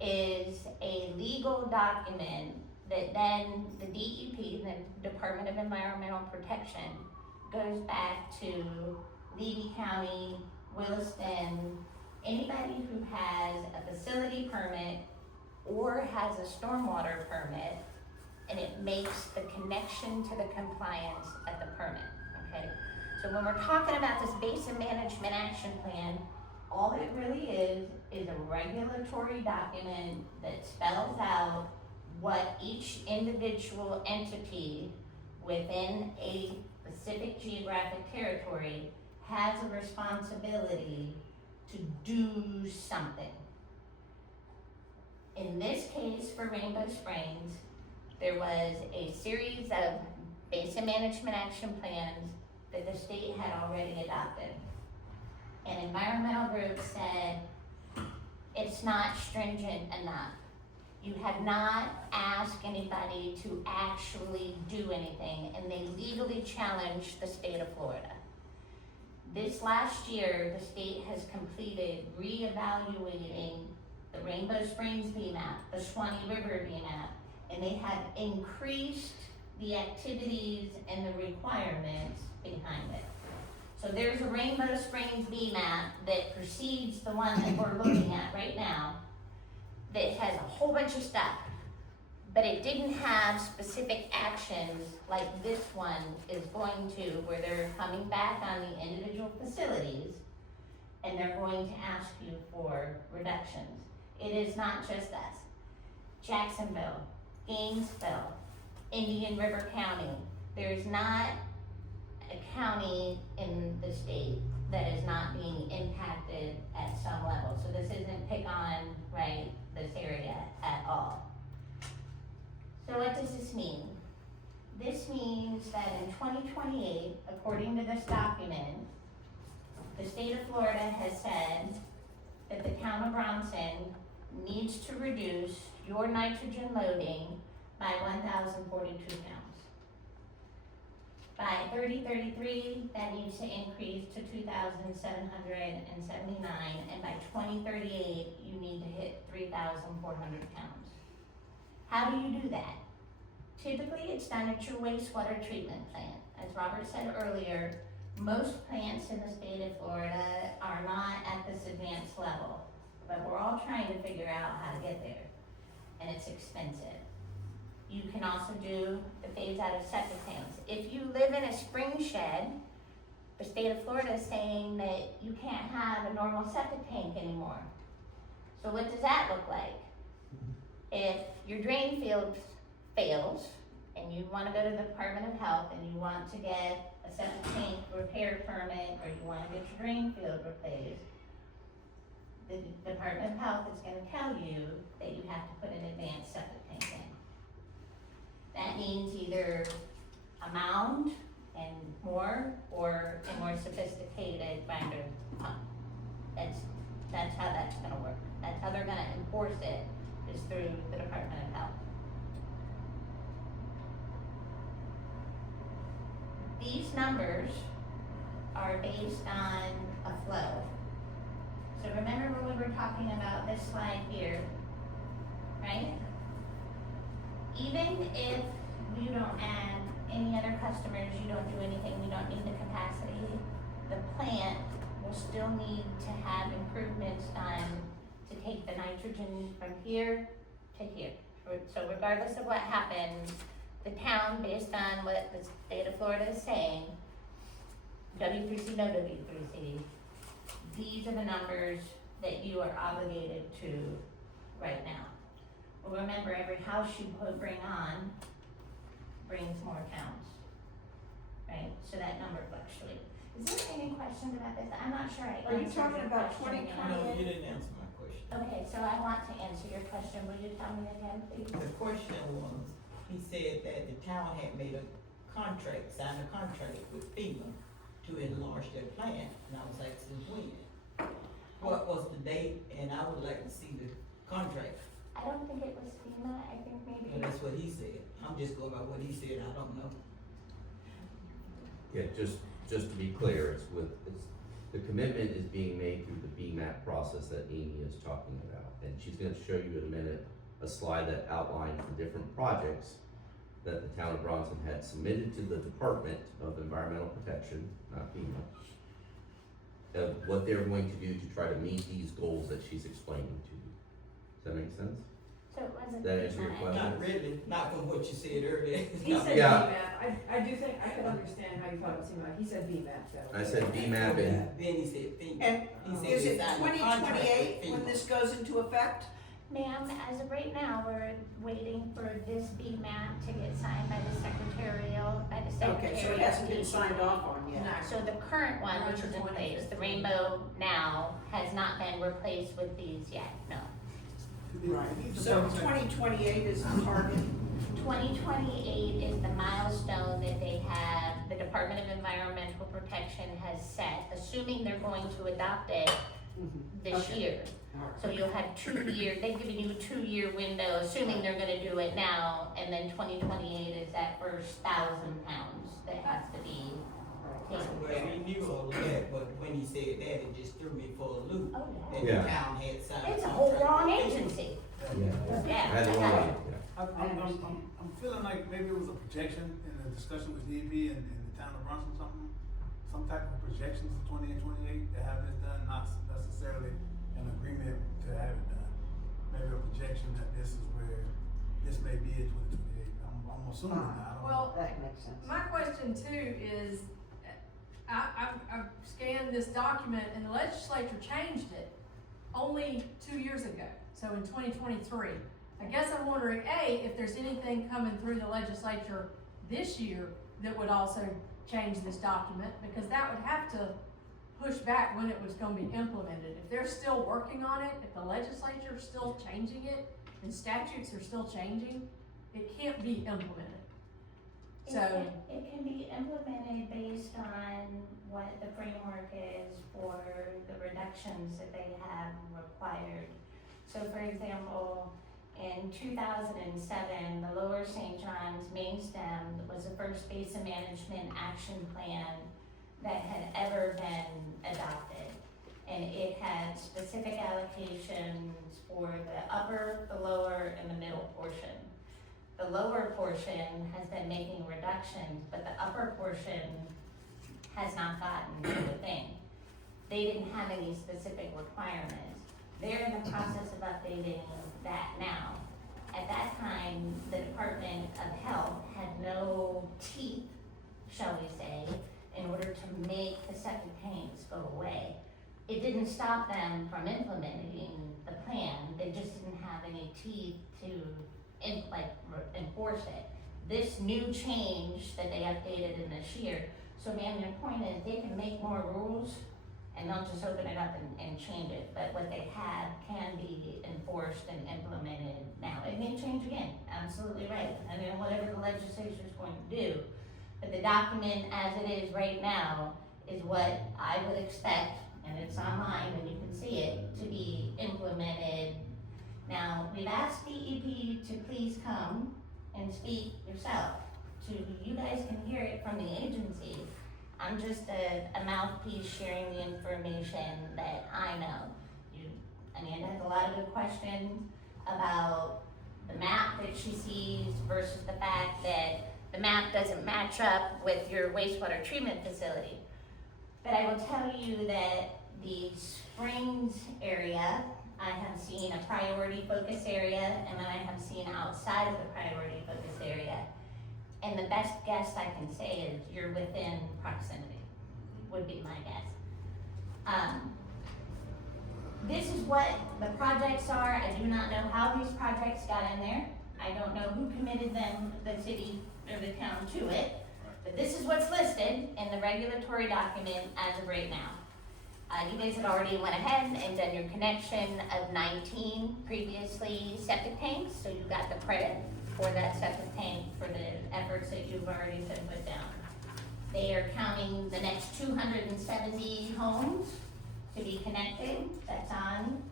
is a legal document that then the DEP, the Department of Environmental Protection, goes back to Levy County, Williston, anybody who has a facility permit or has a stormwater permit, and it makes the connection to the compliance at the permit, okay? So when we're talking about this Basin Management Action Plan, all it really is a regulatory document that spells out what each individual entity within a specific geographic territory has a responsibility to do something. In this case for Rainbow Springs, there was a series of Basin Management Action Plans that the state had already adopted. And environmental groups said, it's not stringent enough. You have not asked anybody to actually do anything, and they legally challenged the state of Florida. This last year, the state has completed reevaluating the Rainbow Springs VMAP, the Swanee River VMAP, and they have increased the activities and the requirements behind it. So there's a Rainbow Springs VMAP that precedes the one that we're looking at right now that has a whole bunch of stuff, but it didn't have specific actions like this one is going to, where they're coming back on the individual facilities and they're going to ask you for reductions. It is not just us. Jacksonville, Gainesville, Indian River County, there's not a county in the state that is not being impacted at some level. So this isn't pick on, right, this area at all. So what does this mean? This means that in 2028, according to this document, the state of Florida has said that the town of Bronson needs to reduce your nitrogen loading by 1,042 pounds. By 2033, that needs to increase to 2,779, and by 2038, you need to hit 3,400 pounds. How do you do that? Typically, it's done at your wastewater treatment plant. As Robert said earlier, most plants in the state of Florida are not at this advanced level, but we're all trying to figure out how to get there, and it's expensive. You can also do the phase out of septic tanks. If you live in a spring shed, the state of Florida is saying that you can't have a normal septic tank anymore. So what does that look like? If your drain field fails and you wanna go to the Department of Health and you want to get a septic tank repair permit, or you wanna get your drain field replaced, the Department of Health is gonna tell you that you have to put an advanced septic tank in. That means either a mound and more, or a more sophisticated grinder pump. That's how that's gonna work. That's how they're gonna enforce it, is through the Department of Health. These numbers are based on a flow. So remember when we were talking about this slide here, right? Even if you don't add any other customers, you don't do anything, we don't need the capacity, the plant will still need to have improvements done to take the nitrogen from here to here. So regardless of what happens, the town, based on what the state of Florida is saying, W3C, no W3C, these are the numbers that you are obligated to right now. Well, remember, every house you bring on brings more towns, right? So that number fluctuates. Is there any questions about this? I'm not sure I Are you answered talking your about question. 2020? No, you didn't answer my question. Okay, so I want to answer your question. Will you tell me again, please? The question was, he said that the town had made a contract, signed a contract with FEMA to enlarge their plant, and I was like, since when? What was the date? And I would like to see the contract. I don't think it was FEMA. I think maybe. Well, that's what he said. I'm just going by what he said, I don't know. Yeah, just to be clear, the commitment is being made through the BMAP process that Amy is talking about. And she's gonna show you in a minute a slide that outlines the different projects that the town of Bronson had submitted to the Department of Environmental Protection, not FEMA, of what they're going to do to try to meet these goals that she's explaining to you. Does that make sense? So it wasn't That answer your FEMA. question? Not really, not from what you said earlier. He said Yeah. BMAP. I do think, I could understand how you thought it was FEMA. He said BMAP, so. I said BMAP and, Then he said FEMA. And He said is he it signed a contract 2028 with when FEMA. this goes into effect? Ma'am, as of right now, we're waiting for this BMAP to get signed by the Secretary. Okay, so it hasn't been signed off on yet. No. So the current one, which is in place, the Rainbow now, has not been replaced with these yet, no. Right, so 2028 is the target. 2028 is the milestone that they have, the Department of Environmental Protection has set, assuming they're going to adopt it this Okay. year. All right. So you'll have 2 years, they've given you a 2-year window, assuming they're gonna do it now, and then 2028 is that first 1,000 pounds that has to be taken Well, care we of. knew all of that, but when he said that, it just threw me for a loop. Oh, That yeah. the town had signed. It's a contract whole with wrong FEMA. agency. I Yeah, had the I wrong got one, it. yeah. I'm feeling like maybe it was a projection in a discussion with DEP and the town of Bronson, something, some type of projections for 20 and 28 to have this done, not necessarily an agreement to have it done. Maybe a projection that this is where this may be in 2028. I'm assuming that, I don't know. Well, That makes sense. my question too is, I've scanned this document and the legislature changed it only 2 years ago, so in 2023. I guess I'm wondering, A, if there's anything coming through the legislature this year that would also change this document, because that would have to push back when it was gonna be implemented. If they're still working on it, if the legislature's still changing it, and statutes are still changing, it can't be implemented. It So, can be implemented based on what the framework is for the reductions that they have required. So for example, in 2007, the Lower St. John's main stem was the first basin management action plan that had ever been adopted. And it had specific allocations for the upper, the lower, and the middle portion. The lower portion has been making reductions, but the upper portion has not gotten to a thing. They didn't have any specific requirements. They're in the process of updating that now. At that time, the Department of Health had no teeth, shall we say, in order to make the septic tanks go away. It didn't stop them from implementing the plan, they just didn't have any teeth to enforce it. This new change that they updated in this year, so man, their point is they can make more rules and they'll just open it up and change it, but what they have can be enforced and implemented now. It may change again, absolutely right, I mean, whatever the legislature is going to do, but the document as it is right now is what I would expect, and it's online and you can see it, to be implemented. Now, we've asked DEP to please come and speak yourself, you guys can hear it from the agency. I'm just a mouthpiece sharing the information that I know. Amanda has a lot of good questions about the map that she sees versus the fact that the map doesn't match up with your wastewater treatment facility. But I will tell you that the Springs area, I have seen a priority focus area, and then I have seen outside of the priority focus area. And the best guess I can say is you're within proximity, would be my guess. This is what the projects are. I do not know how these projects got in there. I don't know who committed them, the city or the town, to it. But this is what's listed in the regulatory document as of right now. You guys had already went ahead and done your connection of 19 previously septic tanks, so you got the credit for that septic tank for the efforts that you've already been put down. They are counting the next 270 homes to be connected. That's on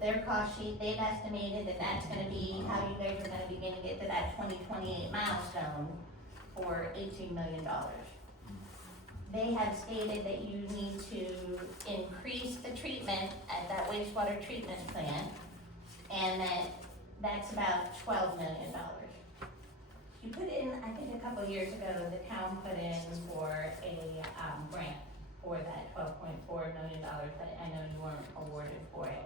their cost sheet. They've estimated that that's gonna be how you guys are gonna begin to get to that 2028 milestone for $18 million. They have stated that you need to increase the treatment at that wastewater treatment plant, and that's about $12 million. You put in, I think a couple of years ago, the town put in for a grant for that $12.4 million, but I know you weren't awarded for it.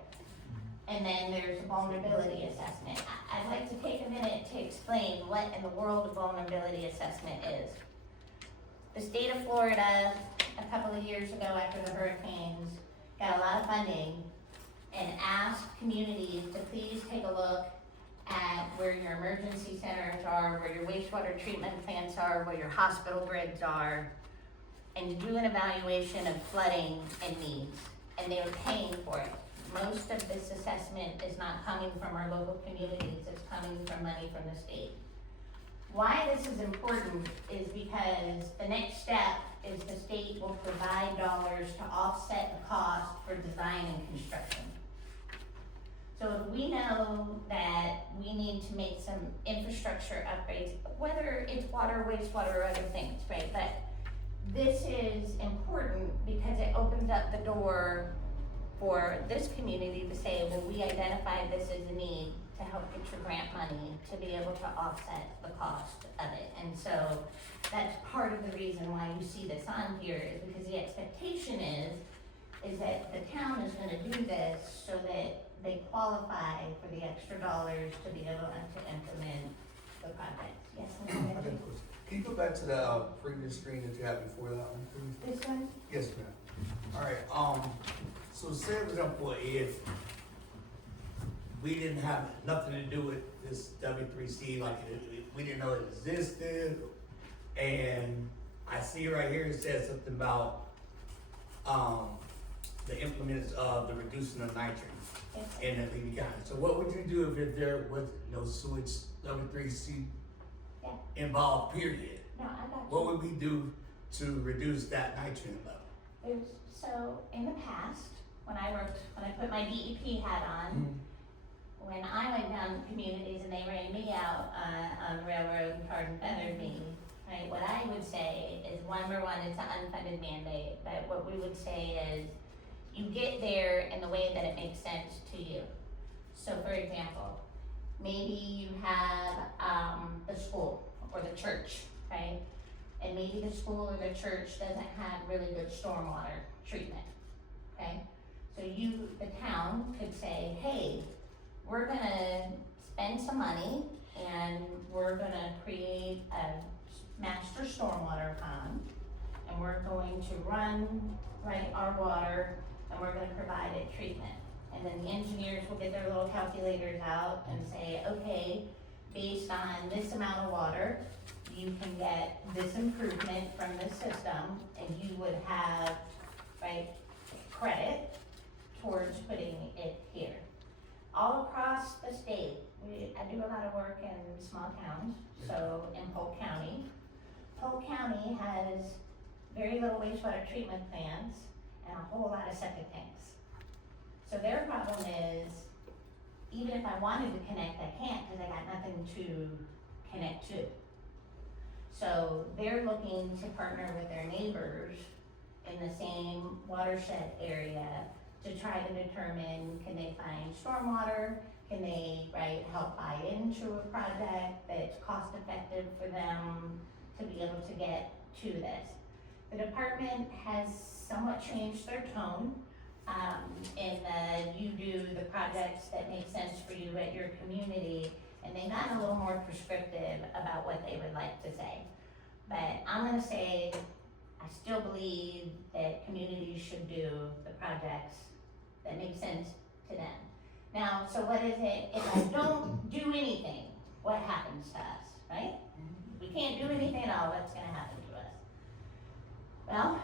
And then there's a vulnerability assessment. I'd like to take a minute to explain what in the world a vulnerability assessment is. The state of Florida, a couple of years ago after the hurricanes, got a lot of funding and asked communities to please take a look at where your emergency centers are, where your wastewater treatment plants are, where your hospital grids are, and do an evaluation of flooding and needs, and they were paying for it. Most of this assessment is not coming from our local communities, it's coming from money from the state. Why this is important is because the next step is the state will provide dollars to offset the cost for design and construction. So if we know that we need to make some infrastructure upgrades, whether it's water, wastewater, or other things, right? But this is important because it opens up the door for this community to say, well, we identified this as a need to help get your grant money to be able to offset the cost of it. And so that's part of the reason why you see this on here, is because the expectation is that the town is gonna do this so that they qualify for the extra dollars to be able to implement the project. Yes, I ma'am? got a question. Can you go back to the previous screen that you had before that one, please? This one? Yes, ma'am. Alright, so say for example, if we didn't have nothing to do with this W3C, like we didn't know it existed, and I see right here it says something about the implements of the reducing of nitrogen Yes. in the Levy County. So what would you do if there was no sewage W3C Yeah. involved, period? No, I got you. What would we do to reduce that nitrogen level? So in the past, when I put my DEP hat on, when I went down to communities and they ran me out on the railroad and tarred and feathered me, right, what I would say is, number one, it's an unfunded mandate, but what we would say is, you get there in the way that it makes sense to you. So for example, maybe you have, the school or the church, right? And maybe the school or the church doesn't have really good stormwater treatment, okay? So you, the town, could say, hey, we're gonna spend some money and we're gonna create a master stormwater pond, and we're going to run, right, our water, and we're gonna provide it treatment. And then the engineers will get their little calculators out and say, okay, based on this amount of water, you can get this improvement from this system, and you would have, right, credit towards putting it here. All across the state, I do a lot of work in small towns, so in Polk County has very little wastewater treatment plants and a whole lot of septic tanks. So their problem is, even if I wanted to connect, I can't because I got nothing to connect to. So they're looking to partner with their neighbors in the same watershed area to try to determine, can they find stormwater? Can they, right, help buy into a project that's cost effective for them to be able to get to this? The department has somewhat changed their tone, in that you do the projects that make sense for you at your community, and they've gotten a little more prescriptive about what they would like to say. But I'm gonna say, I still believe that communities should do the projects that make sense to them. Now, so what is it, if I don't do anything, what happens to us, right? We can't do anything at all, what's gonna happen to us? Well,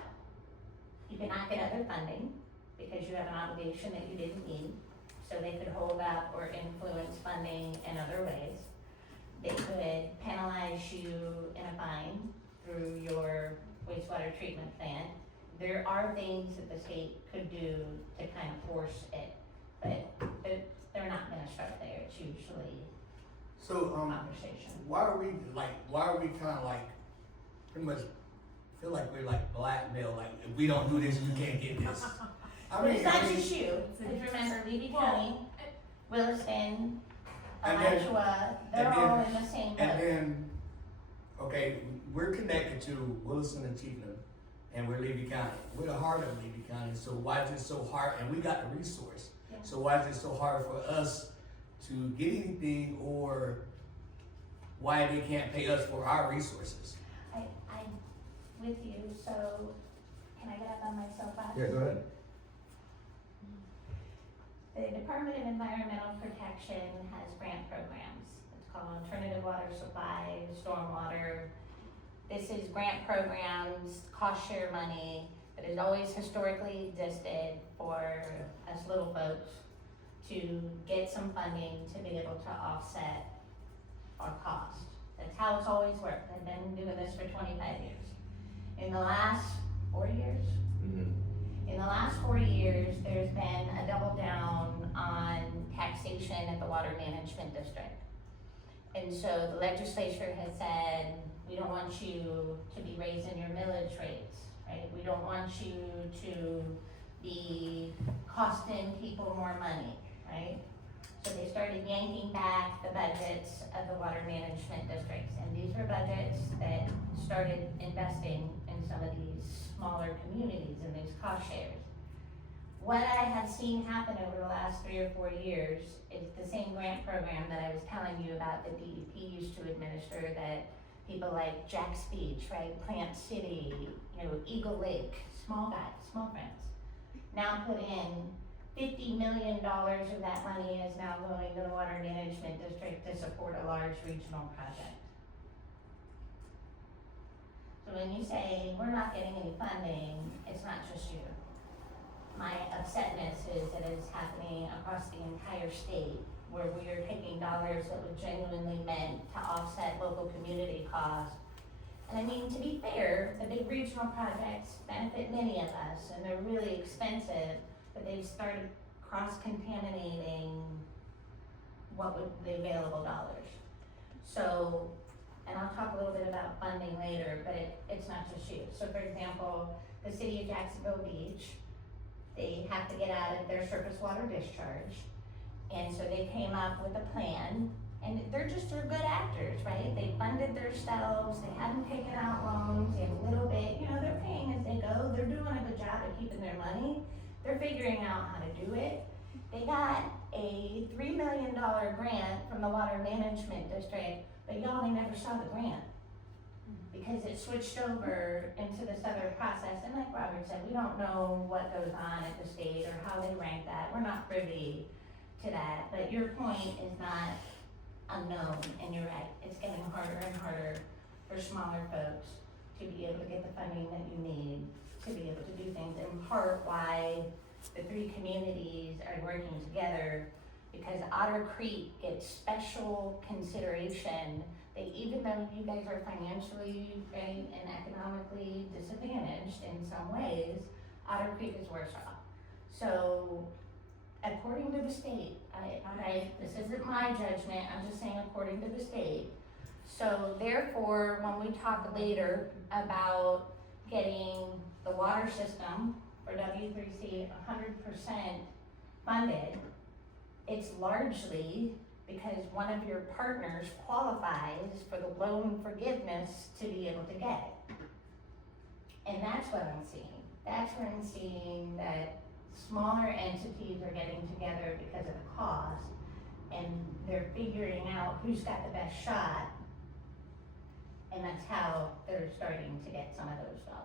you can not get other funding because you have an obligation that you didn't need. So they could hold up or influence funding in other ways. They could penalize you in a fine through your wastewater treatment plant. There are things that the state could do to kind of force it, but they're not gonna start there, it's usually So, conversation. why are we kind of like, pretty much feel like we're like blackmail, like if we don't do this, we can't get this? But it's not just you, because remember, Levy County, Williston, And then- Alachua, they're and then- all in the same boat. And then, okay, we're connected to Williston and Chiefland, and we're Levy County. We're the heart of Levy County, so why is it so hard? And we got the resource. Yeah. So why is it so hard for us to get anything, or why they can't pay us for our resources? I'm with you, so can I get up on my soapbox? Yeah, go ahead. The Department of Environmental Protection has grant programs. It's called Alternative Water Supply, Stormwater. This is grant programs, cost share money, that has always historically existed for us little folks to get some funding to be able to offset our cost. That's how it's always worked. I've been doing this for 25 years. In the last 4 years, in the last 4 years, there's been a double down on taxation at the water management district. And so the legislature has said, we don't want you to be raising your millage rates, right? We don't want you to be costing people more money, right? So they started yanking back the budgets of the water management districts. And these were budgets that started investing in some of these smaller communities and these cost shares. What I have seen happen over the last 3 or 4 years is the same grant program that I was telling you about that DEP used to administer, that people like Jack's Beach, right, Plant City, Eagle Lake, small guys, small friends, now put in $50 million of that money is now going to the water management district to support a large regional project. So when you say we're not getting any funding, it's not just you. my upsetness is that it's happening across the entire state, where we are taking dollars that were genuinely meant to offset local community costs. And I mean, to be fair, the big regional projects benefit many of us, and they're really expensive, but they've started cross-contaminating what would the available dollars. So, and I'll talk a little bit about funding later, but it's not just you. So for example, the city of Jacksonville Beach, they have to get out of their surface water discharge. And so they came up with a plan, and they're good actors, right? They funded themselves, they haven't taken out loans, they have a little bit, they're paying as they go, they're doing a good job at keeping their money. They're figuring out how to do it. They got a $3 million grant from the Water Management District, but y'all, they never saw the grant. Because it switched over into this other process, and like Robert said, we don't know what goes on at the state or how they rank that, we're not privy to that, but your point is not unknown, and you're right, it's getting harder and harder for smaller folks to be able to get the funding that you need to be able to do things, in part why the three communities are working together, because Otter Creek gets special consideration. They, even though you guys are financially and economically disadvantaged in some ways, Otter Creek is worse off. So, according to the state, this isn't my judgment, I'm just saying according to the state. So therefore, when we talk later about getting the water system for W3C 100% funded, it's largely because one of your partners qualifies for the loan forgiveness to be able to get it. And that's what I'm seeing. That's where I'm seeing that smaller entities are getting together because of the cost, and they're figuring out who's got the best shot, and that's how they're starting to get some of those dollars.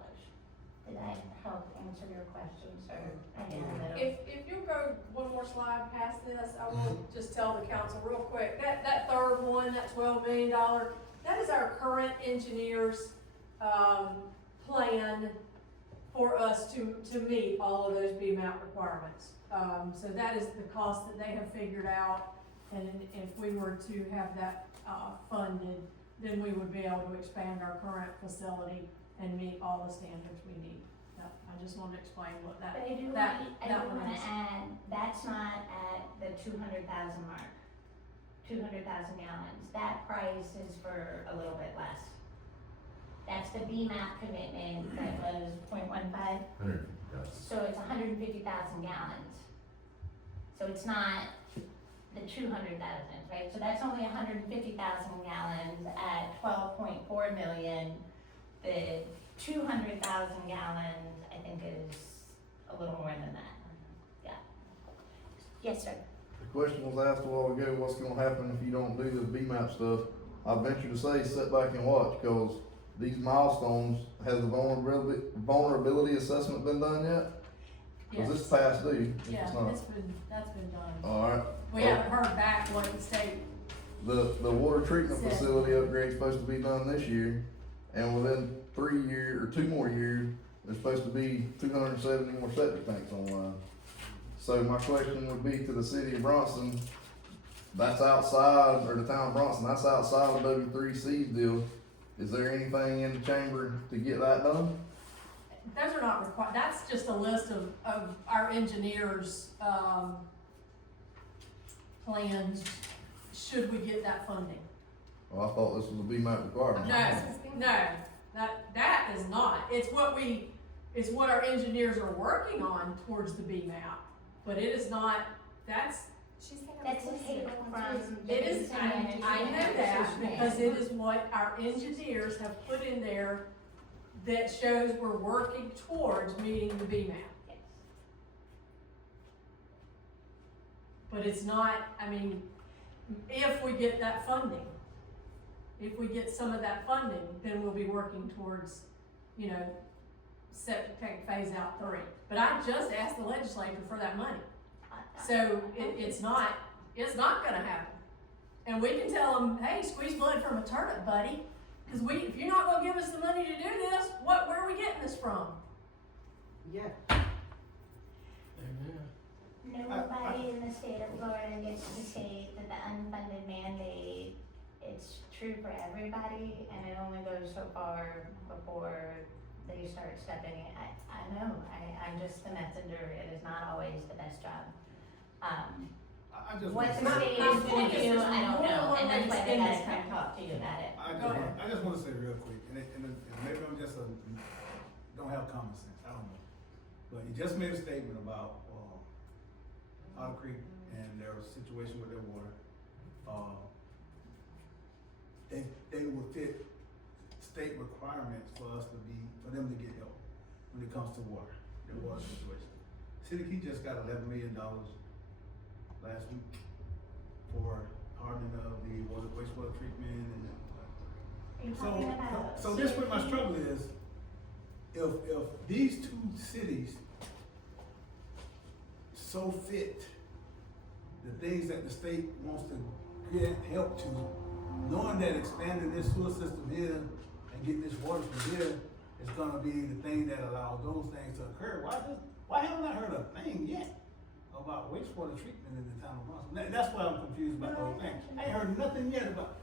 Did I help answer your questions, or I did a little? If you'll go one more slide past this, I will just tell the council real quick, that third one, that $12 million, that is our current engineer's, plan for us to meet all of those BMAP requirements. So that is the cost that they have figured out, and if we were to have that, funded, then we would be able to expand our current facility and meet all the standards we need. I just wanted to explain what that, But I do that one wanna is. add, that's not at the 200,000 mark, 200,000 gallons. That price is for a little bit less. That's the BMAP commitment that was 0.15. So it's 150,000 gallons. So it's not the 200,000, right? So that's only 150,000 gallons at 12.4 million. The 200,000 gallons, I think, is a little more than that. Yeah. Yes, sir. The question was asked a while ago, what's gonna happen if you don't do this BMAP stuff? I venture to say, sit back and watch, cause these milestones, has the vulnerability assessment been done yet? Yes. Cause it's past due. if Yeah, it's not. that's been done. Alright, We haven't heard back what the state, the water treatment Said. facility upgrade's supposed to be done this year, and within 3 years, or 2 more years, there's supposed to be 270 more septic tanks online. So my question would be to the city of Bronson, that's outside, or the town of Bronson, that's outside of W3C's deal. Is there anything in the chamber to get that done? those are not required, that's just a list of our engineers, plans, should we get that funding. Well, I thought this was a BMAP requirement. No, that is not, it's what our engineers are working on towards the BMAP, but it is not, that's That's a table from. It is, I know that, because it is what our engineers have put in there that shows we're working towards meeting the BMAP. Yes. But it's not, I mean, if we get that funding, if we get some of that funding, then we'll be working towards, septic tank phase out 3. But I just asked the legislature for that money. So it's not gonna happen. And we can tell them, hey, squeeze blood from a turnip, buddy. Cause if you're not gonna give us the money to do this, where are we getting this from? Yeah. Nobody in the state of Florida gets to say that the unfunded mandate, it's true for everybody, and it only goes so far before they start stepping in. I know, I'm just the messenger, it is not always the best job. I just What want the to say, state is gonna do, I don't know, and that's why they More gotta than come talk to you about it. I just wanna say real quick, and maybe I'm just don't have common sense, I don't know. But you just made a statement about, Otter Creek and their situation with their water. They would fit state requirements for them to get help when it comes to water, their water situation. City Key just got $11 million last week for hardening of the wastewater treatment and Are you talking about? so this where my struggle is. If these two cities so fit the things that the state wants to get help to, knowing that expanding this sewer system here and getting this water from here is gonna be the thing that allows those things to occur, why haven't I heard a thing yet about wastewater treatment in the town of Bronson? That's why I'm confused about the whole thing. I ain't heard nothing yet about,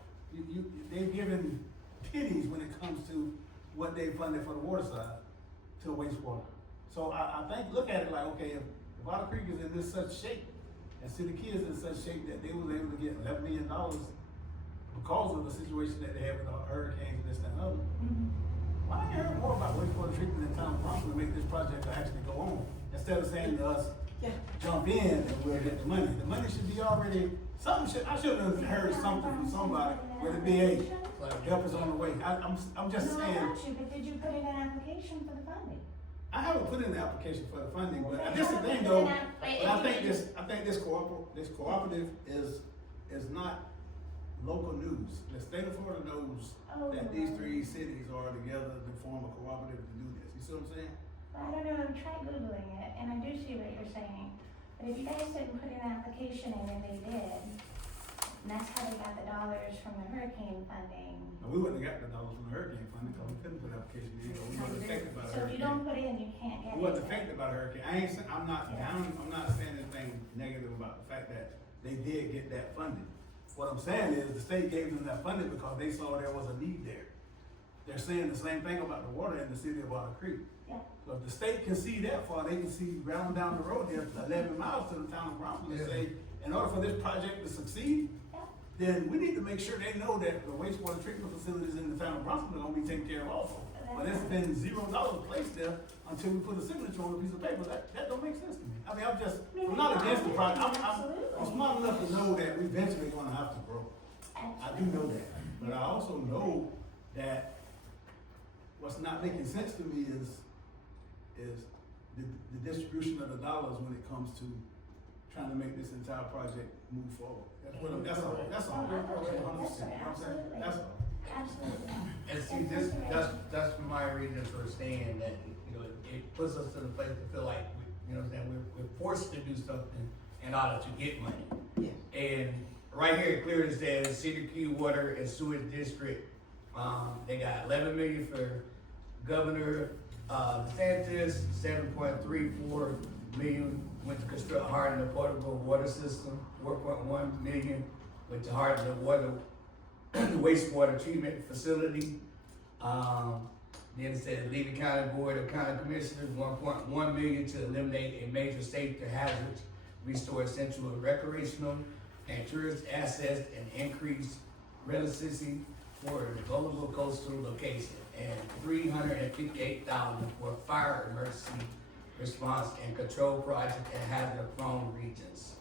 they've given pennies when it comes to what they funded for the water side to wastewater. So I think, look at it like, okay, if Otter Creek is in this such shape, and City Key is in such shape that they was able to get $11 million because of the situation that they had with the hurricanes and this and that other. Why ain't you heard more about wastewater treatment in town of Bronson to make this project actually go on? Instead of saying to us, jump in and we'll get the money. The money should be already, I should have heard something from somebody with the BA. Help is on the way. I'm just No, saying. I got you, but did you put in an application for the funding? I haven't put in the application for the funding, but this is the thing though, but I think this cooperative is not local news. The state of Florida knows that these three cities are together to form a cooperative to do this. You see what I'm saying? I don't know, try Googling it, and I do see what you're saying, but if you guys didn't put an application in and they did, and that's how they got the dollars from the hurricane funding. And we wouldn't have got the dollars from the hurricane fund because we couldn't put an application in, because we wasn't affected by the So if you hurricane. don't put in, you can't get it. We wasn't affected by the hurricane. I'm not saying anything negative about the fact that they did get that funding. What I'm saying is the state gave them that funding because they saw there was a need there. They're saying the same thing about the water in the city of Otter Creek. Yeah. So if the state can see that far, they can see round down the road here, 11 miles to the town of Bronson, and say, in order for this project to succeed, then we need to make sure they know that the wastewater treatment facilities in the town of Bronson are gonna be taken care of also. But it's been $0 placed there until we put a signature on a piece of paper. That don't make sense to me. I mean, I'm not against the project. I'm smart enough to know that we eventually gonna have to grow. I do know that. But I also know that what's not making sense to me is the distribution of the dollars when it comes to trying to make this entire project move forward. That's all. 100%. You know what I'm saying? That's all. Absolutely. And see, that's my reason for saying that, it puts us to the place to feel like, we're forced to do something in order to get money. Yeah. And right here, it clearly says City Key Water and Sewer District, they got $11 million for Governor, DeSantis, $7.34 million went to construct harden the portable water system, $4.1 million went to harden the wastewater treatment facility. Then it said Lee County Board of County Commissioners, $1.1 million to eliminate a major safety hazard, restore essential recreational and tourist assets, and increase relevancy for vulnerable coastal location, and $358,000 for fire emergency response and control project in hazard-prone regions.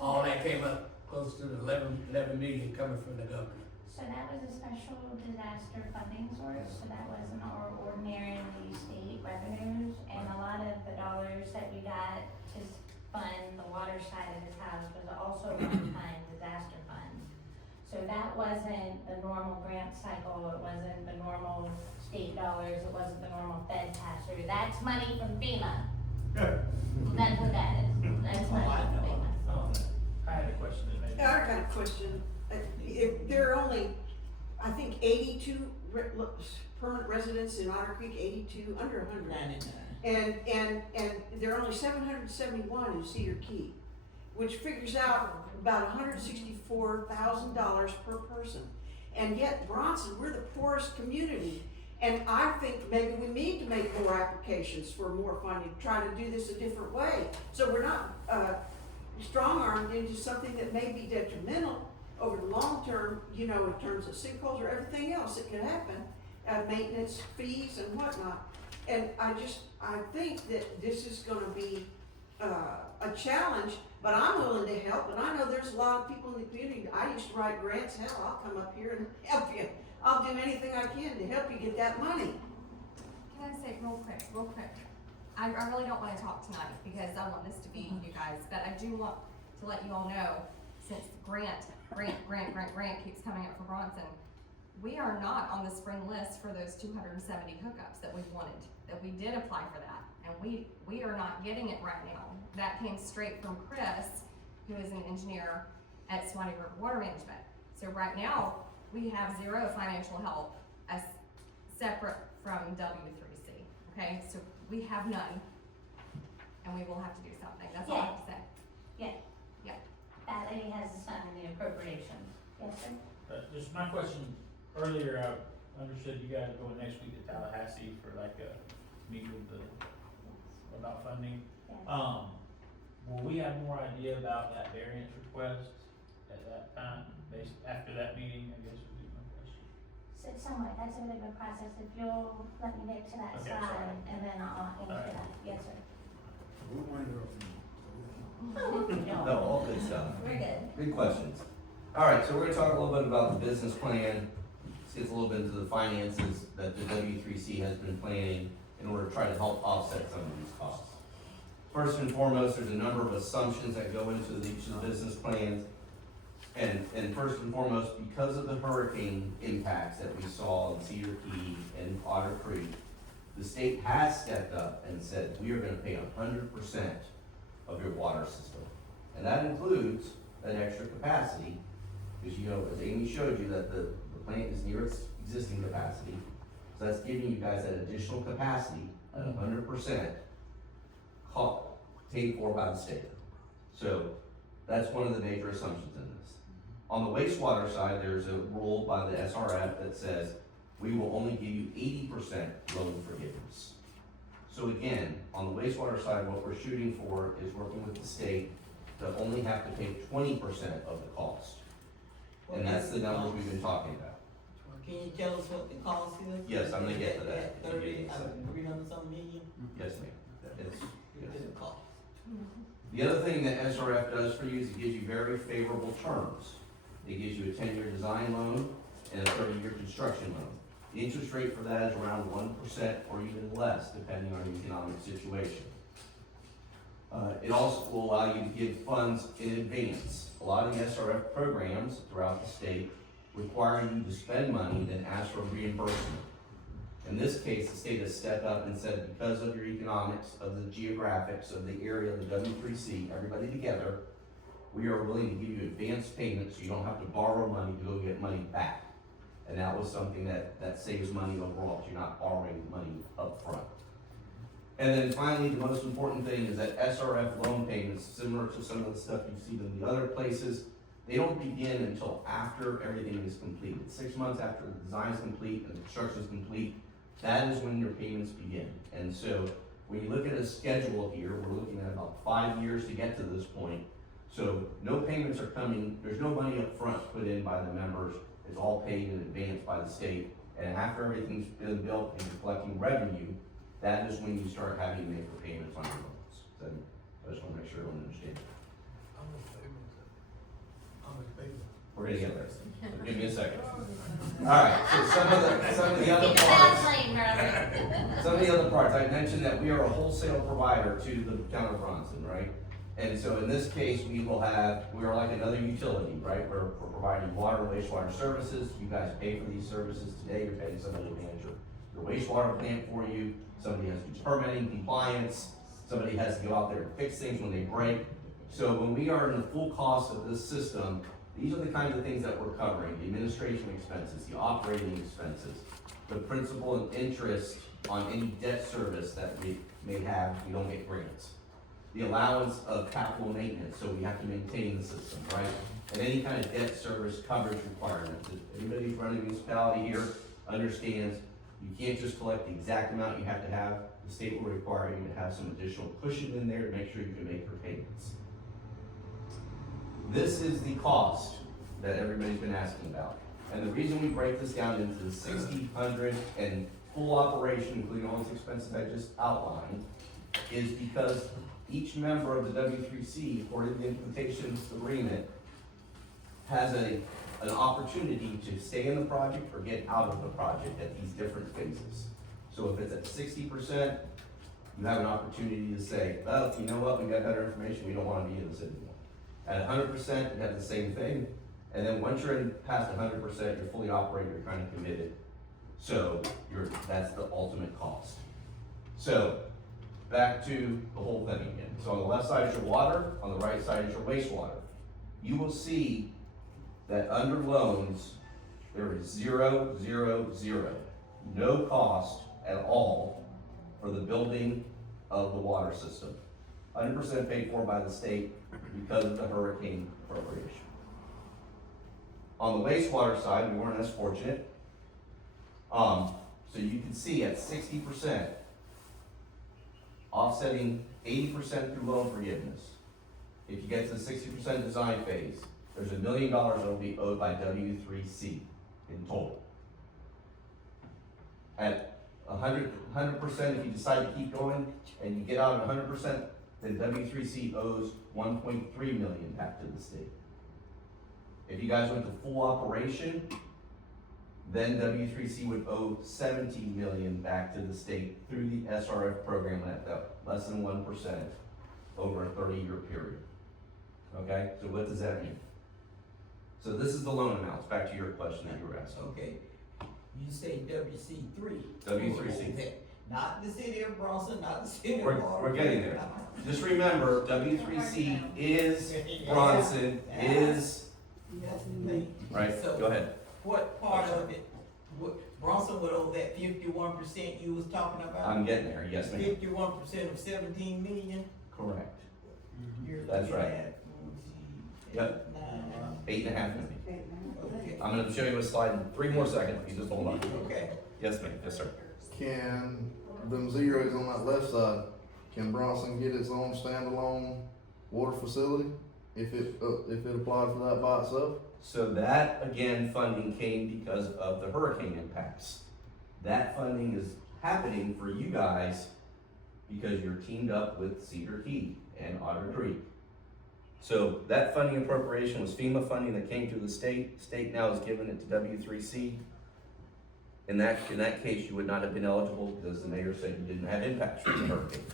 All that came up close to the 11 million coming from the government. So that was a special disaster funding source, so that wasn't our ordinarily state revenues, and a lot of the dollars that we got to fund the water side of this house was also one-time disaster fund. So that wasn't the normal grant cycle, it wasn't the normal state dollars, it wasn't the normal Fed pass-through. That's money from FEMA. That's what that is. That's money from FEMA. I had a question. I got a question. If there are only, I think 82 permanent residents in Otter Creek, 82, under 100. 99. And there are only 771 in Cedar Key, which figures out about $164,000 per person. And yet Bronson, we're the poorest community. And I think maybe we need to make more applications for more funding, try to do this a different way. So we're not strong-armed into something that may be detrimental over the long term, you know, in terms of sinkholes or everything else that could happen, maintenance fees and whatnot. And I think that this is gonna be a challenge, but I'm willing to help, and I know there's a lot of people in the community. I used to write grants. Hell, I'll come up here and help you. I'll do anything I can to help you get that money. Can I say real quick? I really don't wanna talk tonight because I want this to be you guys, but I do want to let you all know, since grant keeps coming up for Bronson, we are not on the spring list for those 270 hookups that we wanted, that we did apply for that, and we are not getting it right now. That came straight from Chris, who is an engineer at Swanee River Water Management. So right now, we have zero financial help as separate from W3C, okay? So we have none, and we will have to do something, that's all I have to say. That lady has to sign the appropriation. Yes, sir? Just my question, earlier I understood you guys are going next week to Tallahassee for like a meet with about funding. Yes. Will we have more idea about that variance request at that time, based after that meeting, I guess would be my question. So somewhat, that's a bit of a process. If you'll let me get to that Okay, slide, sorry. and then I'll answer Alright. that. Yes, sir. We want to hear from you. No, all good stuff. We're good. Good questions. All right, so we're gonna talk a little bit about the business plan. Let's get a little bit into the finances that the W3C has been planning in order to try to help offset some of these costs. First and foremost, there's a number of assumptions that go into each of the business plans. And first and foremost, because of the hurricane impacts that we saw in Cedar Key and Otter Creek, the state has stepped up and said, we are gonna pay 100% of your water system. And that includes that extra capacity, because you know, as Amy showed you, that the plant is near its existing capacity. So that's giving you guys that additional capacity at 100% paid for by the state. So that's one of the major assumptions in this. On the wastewater side, there's a rule by the SRF that says we will only give you 80% loan forgiveness. So again, on the wastewater side, what we're shooting for is working with the state to only have to pay 20% of the cost. And that's the numbers we've been talking about. Can you tell us what the cost is? Yes, I'm gonna get to that. 30, 300 some million? Yes, ma'am. It's- It's yes. the cost. The other thing that SRF does for you is it gives you very favorable terms. It gives you a 10-year design loan and a 30-year construction loan. The interest rate for that is around 1% or even less, depending on your economic situation. It also will allow you to give funds in advance. A lot of the SRF programs throughout the state require you to spend money, then ask for reimbursement. In this case, the state has stepped up and said, because of your economics, of the geographics, of the area of the W3C, everybody together, we are willing to give you advance payments so you don't have to borrow money to go get money back. And that was something that saves money overall, because you're not borrowing money up front. And then finally, the most important thing is that SRF loan payments, similar to some of the stuff you've seen in the other places, they don't begin until after everything is completed. 6 months after the design is complete and the construction is complete, that is when your payments begin. And so when you look at a schedule here, we're looking at about 5 years to get to this point. So no payments are coming, there's no money up front put in by the members, it's all paid in advance by the state. And after everything's been built and you're collecting revenue, that is when you start having to make the payments on your loans. So I just wanna make sure everyone understands. We're gonna get there. So give me a second. Alright, so some of the other Get the fast parts. lane, brother. Some of the other parts, I mentioned that we are a wholesale provider to the town of Bronson, right? And so in this case, we are like another utility, right? We're providing water, wastewater services. You guys pay for these services today. You're paying somebody to manage your wastewater plant for you. Somebody has to do permitting, compliance. Somebody has to go out there and fix things when they break. So when we are in the full cost of this system, these are the kinds of things that we're covering: the administration expenses, the operating expenses, the principal and interest on any debt service that we may have, we don't get grants. The allowance of capital maintenance, so we have to maintain the system, right? And any kind of debt service coverage requirements. If anybody who's running a municipality here understands, you can't just collect the exact amount you have to have. The state will require you to have some additional cushion in there to make sure you can make your payments. This is the cost that everybody's been asking about. And the reason we break this down into the 60, 100, and full operation, including all these expenses I just outlined, is because each member of the W3C, according to the implementation agreement, has an opportunity to stay in the project or get out of the project at these different phases. So if it's at 60%, you have an opportunity to say, well, you know what, we got better information, we don't wanna be in this anymore. At 100%, you have the same thing. And then once you're in past 100%, you're fully operating, you're kind of committed. So that's the ultimate cost. So back to the whole thing again. So on the left side is your water, on the right side is your wastewater. You will see that under loans, there is 0, 0, 0. No cost at all for the building of the water system. 100% paid for by the state because of the hurricane appropriation. On the wastewater side, we weren't as fortunate. So you can see at 60%, offsetting 80% through loan forgiveness. If you get to the 60% design phase, there's $1 million that will be owed by W3C in total. At 100%, if you decide to keep going and you get out at 100%, then W3C owes $1.3 million back to the state. If you guys went to full operation, then W3C would owe $17 million back to the state through the SRF program at less than 1% over a 30-year period. Okay, so what does that mean? So this is the loan amounts, back to your question that you were asking. Okay, you say WC3. W3C. Not the city of Bronson, not the city of We're Water. getting there. Just remember, W3C is Bronson, is, That's the thing. right, So- go ahead. What part of it, Bronson would owe that 51% you was talking about? I'm getting there, yes ma'am. 51% of 17 million? Correct. You're That's looking right. at, Yep. 9, 8.5 million. okay, I'm gonna show you a slide in 3 more seconds, you just hold on. okay. Yes ma'am, yes sir. Can them zeros on that left side, can Bronson get its own standalone water facility if it applied for that by itself? So that, again, funding came because of the hurricane impacts. That funding is happening for you guys because you're teamed up with Cedar Key and Otter Creek. So that funding appropriation was FEMA funding that came through the state. State now has given it to W3C. In that case, you would not have been eligible because the mayor said you didn't have impacts from the hurricane.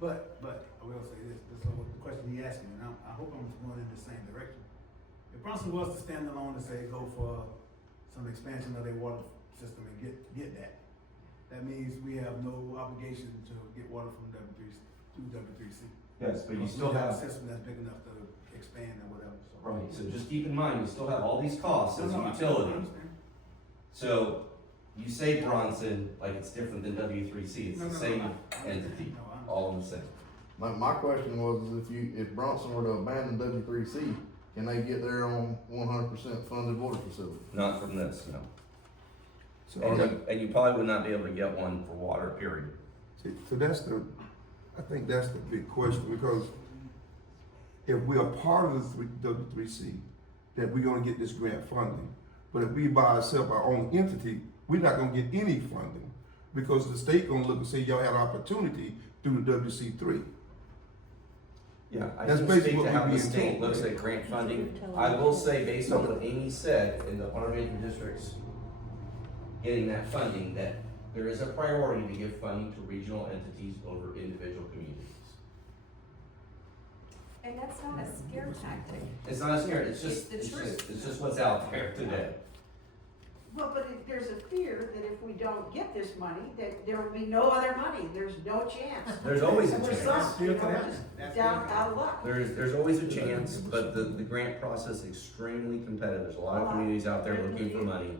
But I will say this is the question he asked me, and I hope I'm going in the same direction. If Bronson was to stand alone and say go for some expansion of their water system and get that means we have no obligation to get water from W3C. Yes, but you Because still we have. a system that's big enough to expand or whatever, so. Right, so just keep in mind, you still have all these costs as a No, I utility. understand. So you say Bronson like it's different than W3C, it's No, the no, same no, I entity, understand. No, I understand. all in the same. My question was, if Bronson were to abandon W3C, can they get their own 100% funded water facility? Not from this, no. So, And you probably would not be able to get one for water, period. so I think that's the big question, because if we are part of the W3C, then we're gonna get this grant funding. But if we by ourselves, our own entity, we're not gonna get any funding, because the state gonna look and say, y'all had an opportunity through the WC3. Yeah, I That's can basically speak to what how we're the being state told, looks right? at grant funding. I will say, based on what Amy said in the water management districts getting that funding, that there is a priority to give funding to regional entities over individual communities. And that's not a scare tactic. It's not a scare, it's just what's out there today. Well, but there's a fear that if we don't get this money, that there will be no other money, there's no chance. There's always a And we're chance. sunk, you know, just down out of luck. There's always a chance, but the grant process is extremely competitive. There's a lot of communities out there looking for money.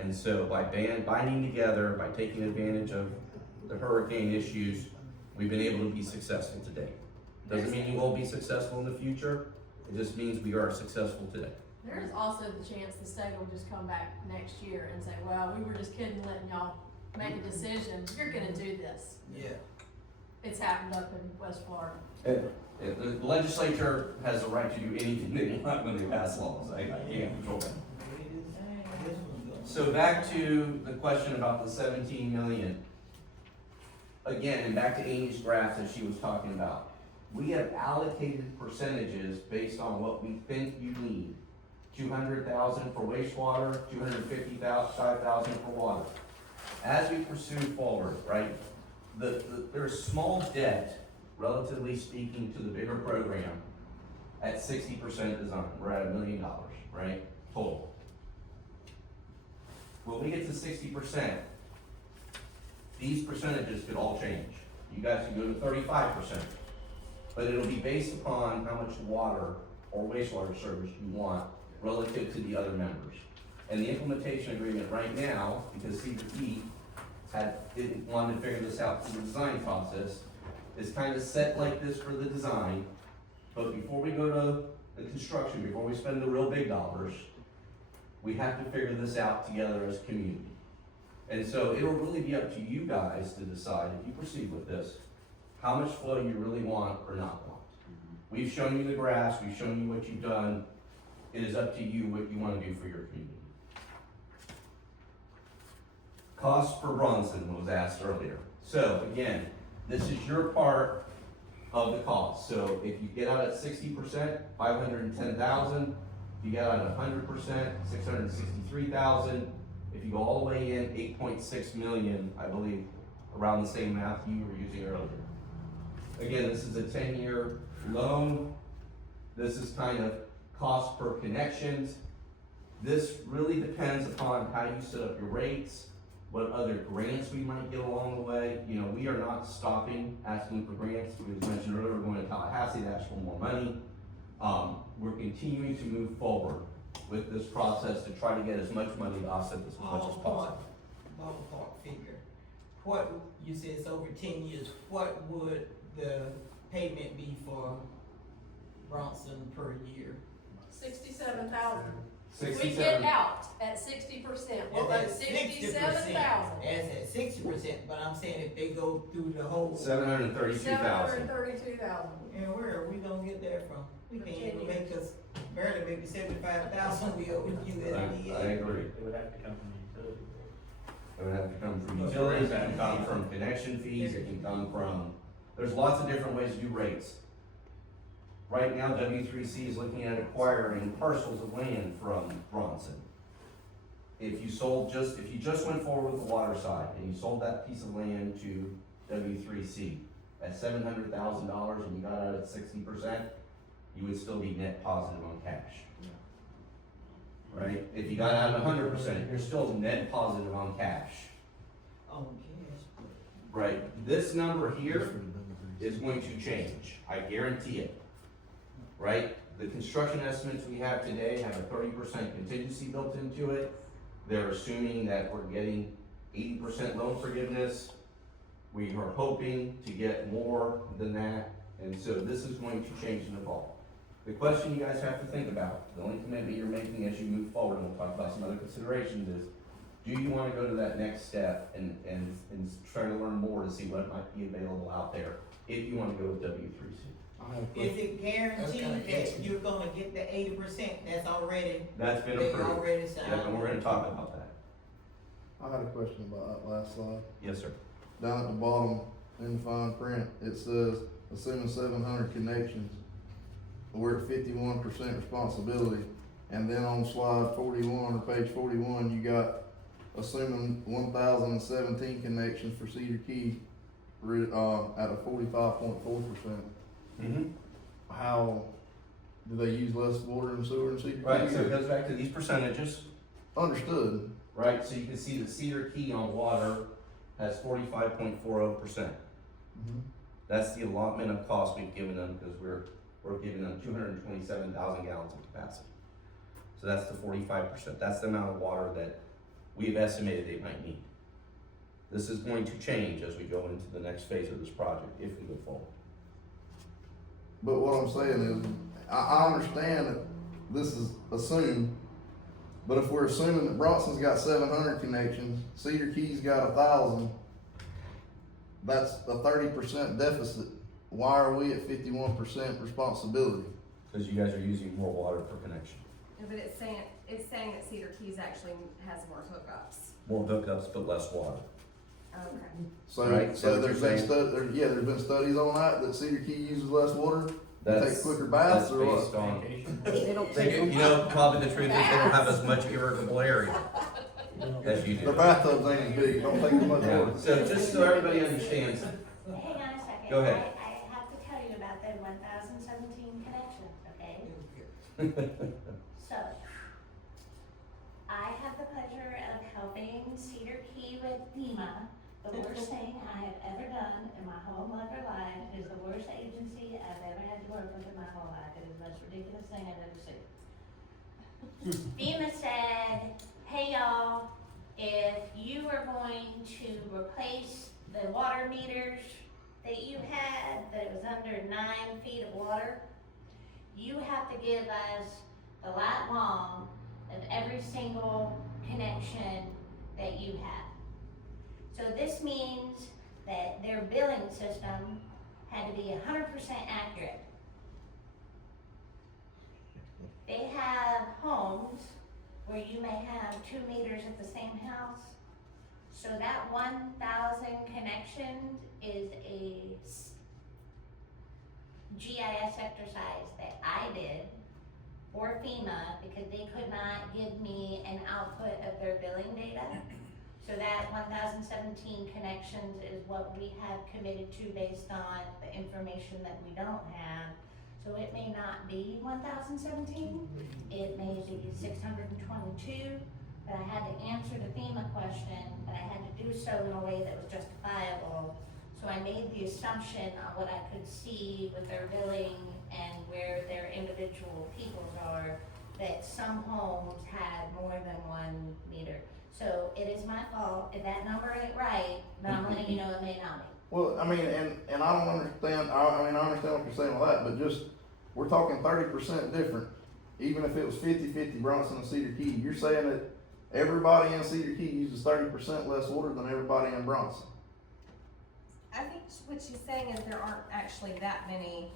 And so by binding together, by taking advantage of the hurricane issues, we've been able to be successful today. Doesn't mean you won't be successful in the future, it just means we are successful today. There's also the chance the state will just come back next year and say, well, we were just kidding, letting y'all make a decision, you're gonna do this. Yeah. It's happened up in West Florida. The legislature has the right to do anything they want when they pass laws, I can't control that. So back to the question about the 17 million. Again, and back to Amy's graph that she was talking about. We have allocated percentages based on what we think you need. 200,000 for wastewater, 255,000 for water. As we pursue forward, right, there's small debt, relatively speaking, to the bigger program at 60% design. We're at $1 million, right, total. When we get to 60%, these percentages could all change. You guys can go to 35%, but it'll be based upon how much water or wastewater service you want relative to the other members. And the implementation agreement right now, because CDP didn't want to figure this out through the design process, is kind of set like this for the design, but before we go to the construction, before we spend the real big dollars, we have to figure this out together as a community. And so it'll really be up to you guys to decide, if you proceed with this, how much flow you really want or not want. We've shown you the graphs, we've shown you what you've done. It is up to you what you want to do for your community. Cost per Bronson was asked earlier. So again, this is your part of the cost. So if you get out at 60%, 510,000. If you get out at 100%, 663,000. If you go all the way in, 8.6 million, I believe, around the same math you were using earlier. Again, this is a 10-year loan. This is kind of cost per connections. This really depends upon how you set up your rates, what other grants we might get along the way. You know, we are not stopping asking for grants. We mentioned earlier, we're going to Tallahassee to ask for more money. We're continuing to move forward with this process to try to get as much money to offset this as much as possible. Ballpark figure. What, you said it's over 10 years, what would the payment be for Bronson per year? 67,000. We 67. get out at 60%, we'll go 67,000. That's at 60%, but I'm saying if they go through the whole. 732,000. 732,000. And where are we gonna get that from? We For can't 10 even years. make us, barely maybe 75,000 we owe USDA. I agree. It would have to come from the utility. It would have to come from utilities, it can come from connection fees, it can come from, there's lots of different ways to do rates. Right now, W3C is looking at acquiring parcels of land from Bronson. If you just went forward with the water side and you sold that piece of land to W3C at $700,000 and you got out at 60%, you would still be net positive on cash. Right? If you got out at 100%, you're still net positive on cash. Oh, yes. Right? This number here is going to change. I guarantee it. Right? The construction estimates we have today have a 30% contingency built into it. They're assuming that we're getting 80% loan forgiveness. We are hoping to get more than that. And so this is going to change and evolve. The question you guys have to think about, the only commitment you're making as you move forward, and we'll talk about some other considerations, is do you want to go to that next step and try to learn more to see what might be available out there if you want to go with W3C? Is it guaranteed that you're gonna get the 80% that's already, That's been they approved. already signed? Yeah, and we're gonna talk about that. I had a question about that last slide. Yes, sir. Down at the bottom in the fine print, it says, assuming 700 connections, we're at 51% responsibility. And then on slide 41 or page 41, you got assuming 1,017 connections for Cedar Key, at a 45.4%. Mm-hmm. How, do they use less water and sewer in Cedar Key? Right, so it goes back to these percentages, Understood. right? So you can see the Cedar Key on water has 45.40%. That's the allotment of cost we've given them because we're giving them 227,000 gallons of capacity. So that's the 45%. That's the amount of water that we've estimated they might need. This is going to change as we go into the next phase of this project, if we go forward. But what I'm saying is, I understand that this is assumed, but if we're assuming that Bronson's got 700 connections, Cedar Key's got 1,000, that's a 30% deficit. Why are we at 51% responsibility? Because you guys are using more water per connection. Yeah, but it's saying that Cedar Keys actually has more hookups. More hookups, but less water. Okay. So, Right, so so what there's you're been saying- there's been studies on that Cedar Key uses less water, That's, takes quicker baths, that's or based what? on, They don't they, take you know, probably the truth is they don't have as much irrigable area as you Their do. bathtubs ain't as big, don't take as much Yeah, water. so just so everybody understands, Hang on a second. Go ahead. I have to tell you about the 1,017 connections, okay? So, I have the pleasure of helping Cedar Key with FEMA. The worst thing I have ever done in my whole mother life is the worst agency I've ever had to work with in my whole life. It is the most ridiculous thing I've ever seen. FEMA said, hey y'all, if you are going to replace the water meters that you had, that it was under 9 feet of water, you have to give us the lat long of every single connection that you have. So this means that their billing system had to be 100% accurate. They have homes where you may have 2 meters at the same house. So that 1,000 connections is a GIS exercise that I did for FEMA because they could not give me an output of their billing data. So that 1,017 connections is what we have committed to based on the information that we don't have. So it may not be 1,017, it may be 622, but I had to answer the FEMA question, but I had to do so in a way that was justifiable. So I made the assumption on what I could see with their billing and where their individual peoples are, that some homes had more than 1 meter. So it is my fault, if that number ain't right, then I'm letting you know it may not be. Well, I mean, and I don't understand, I understand what you're saying with that, but just, we're talking 30% different. Even if it was 50-50 Bronson and Cedar Key, you're saying that everybody in Cedar Key uses 30% less water than everybody in Bronson. I think what she's saying is there aren't actually that many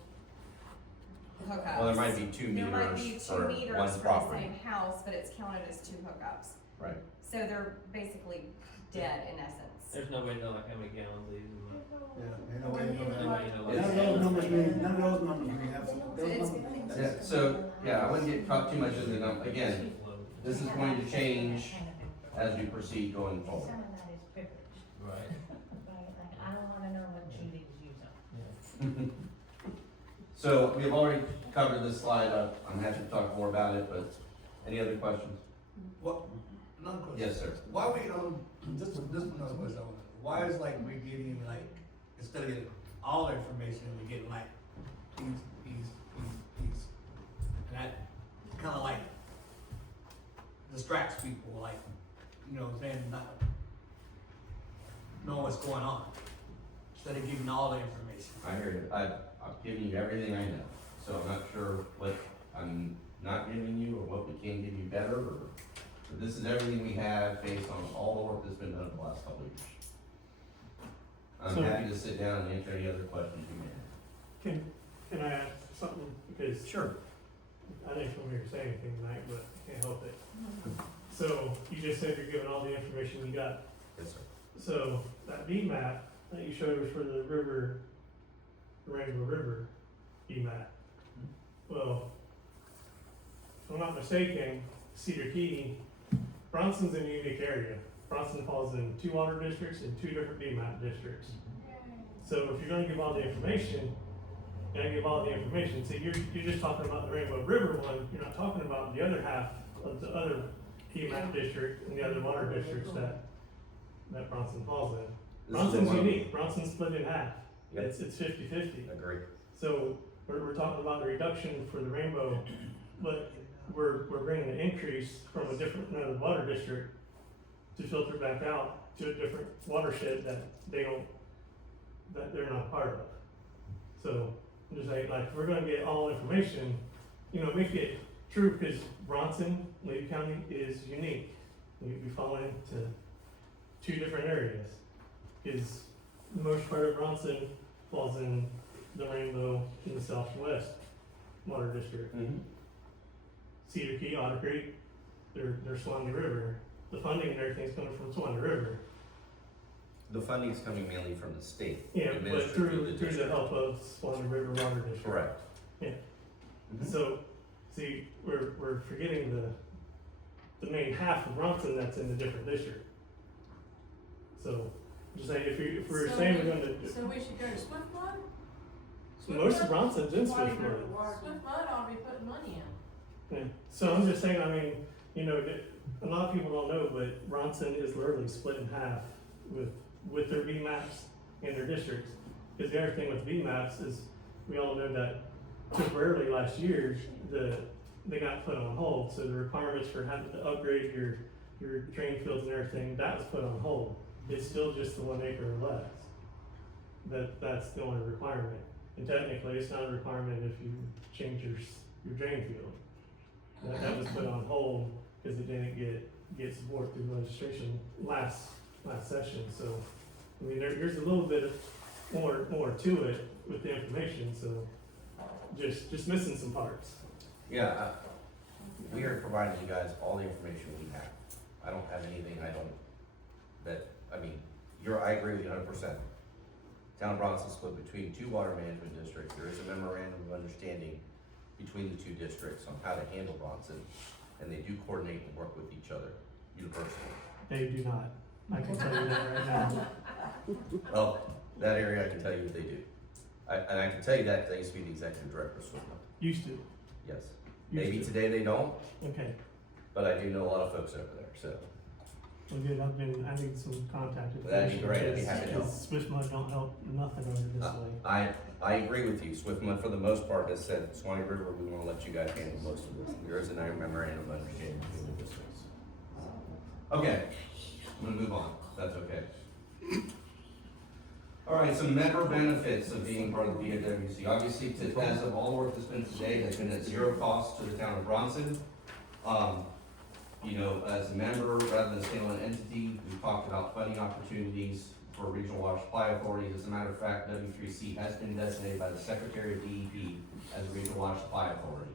hookups. well, there might be 2 There might be meters 2 for meters one for the property. same house, but it's counted as 2 hookups. Right. So they're basically dead in essence. There's no way to know like how many gallons they use a month. Yeah, ain't no way to know that. Nobody knows. None of those numbers mean, none of those numbers mean absolutely, those It's- numbers. Yeah, so, yeah, I wouldn't get caught too much into them. Again, this is going to change as we proceed going forward. Some of that is privilege, Right. right? Like, I don't wanna know what Judy's using. So we've already covered this slide. I'm happy to talk more about it, but any other questions? What, another question. Yes, sir. Why we, this one another question. Why is like we getting like, instead of getting all the information, we're getting like piece. And that kinda like distracts people, like, you know what I'm saying, not knowing what's going on. Instead of giving all the information. I hear you. I've given you everything I know, so I'm not sure what I'm not giving you or what we can give you better, but this is everything we have based on all the work that's been done in the last couple of years. I'm So- happy to sit down and answer any other questions you may have. Can I ask something? Because Sure. I didn't come here to say anything tonight, but I can't help it. So you just said you're giving all the information you got. Yes, sir. So that B map that you showed was for the river, the Rainbow River B map. Well, if I'm not mistaken, Cedar Key, Bronson's in a unique area. Bronson falls in 2 water districts and 2 different B map districts. So if you're gonna give all the information, you gotta give all the information. See, you're just talking about the Rainbow River one, you're not talking about the other half of the other B map district and the other water districts that Bronson falls in. This is the Bronson's one- unique, Bronson's split in half. Yep. It's 50-50. Agree. So we're talking about the reduction for the Rainbow, but we're bringing an increase from another water district to filter back out to a different watershed that they're not part of. So, I'm just saying, like, if we're gonna get all information, make it true, because Bronson, Lady County is unique. We fall into two different areas, because the most part of Bronson falls in the Rainbow in the southwest water district. Cedar Key, Otter Creek, they're Swanee River. The funding and everything's coming from Swanee River. The funding's coming mainly from the state. Yeah, but administered through the district. help of Swanee River Water District. Correct. Yeah. Mhm. So, see, we're forgetting the main half of Bronson that's in the different district. So, just saying, if we're So saying we- we're gonna, So we should go to Swiftmud? most of Bronson's in Swift Mud. Swiftmud ought to be putting money in. Yeah. So I'm just saying, I mean, a lot of people don't know, but Bronson is literally split in half with their B maps and their districts. Because the other thing with B maps is, we all know that temporarily last year, they got put on hold, so the requirements for having to upgrade your drain fields and everything, that was put on hold. It's still just the 1 acre or less. That's the only requirement. And technically, it's not a requirement if you change your drain field. That was put on hold because it didn't get support through legislation last session. So, I mean, there's a little bit more to it with the information. So, just missing some parts. Yeah, we are providing you guys all the information we have. I don't have anything I agree with you 100%. Town of Bronson split between 2 water management districts. There is a memorandum of understanding between the 2 districts on how to handle Bronson, and they do coordinate and work with each other universally. They do not. I can tell you that right now. Well, that area I can tell you what they do. And I can tell you that because I used to be the executive director of Swiftmud. Used to. Yes. Used Maybe to. today they don't, Okay. but I do know a lot of folks over there, so. Well, good. I need some contact information. That'd be great. I'd be happy to help. because Swift Mud don't help nothing over this way. I agree with you. Swiftmud, for the most part, has said Swanee River, we want to let you guys handle most of this. There is a memorandum of understanding between the districts. Okay, I'm gonna move on. That's okay. All right, some member benefits of being part of the BOWC. Obviously, as of all the work that's been today, has been at 0 cost to the town of Bronson. As a member, rather than a standalone entity, we've talked about funding opportunities for regional water supply authorities. As a matter of fact, W3C has been designated by the Secretary of DEP as a regional water supply authority.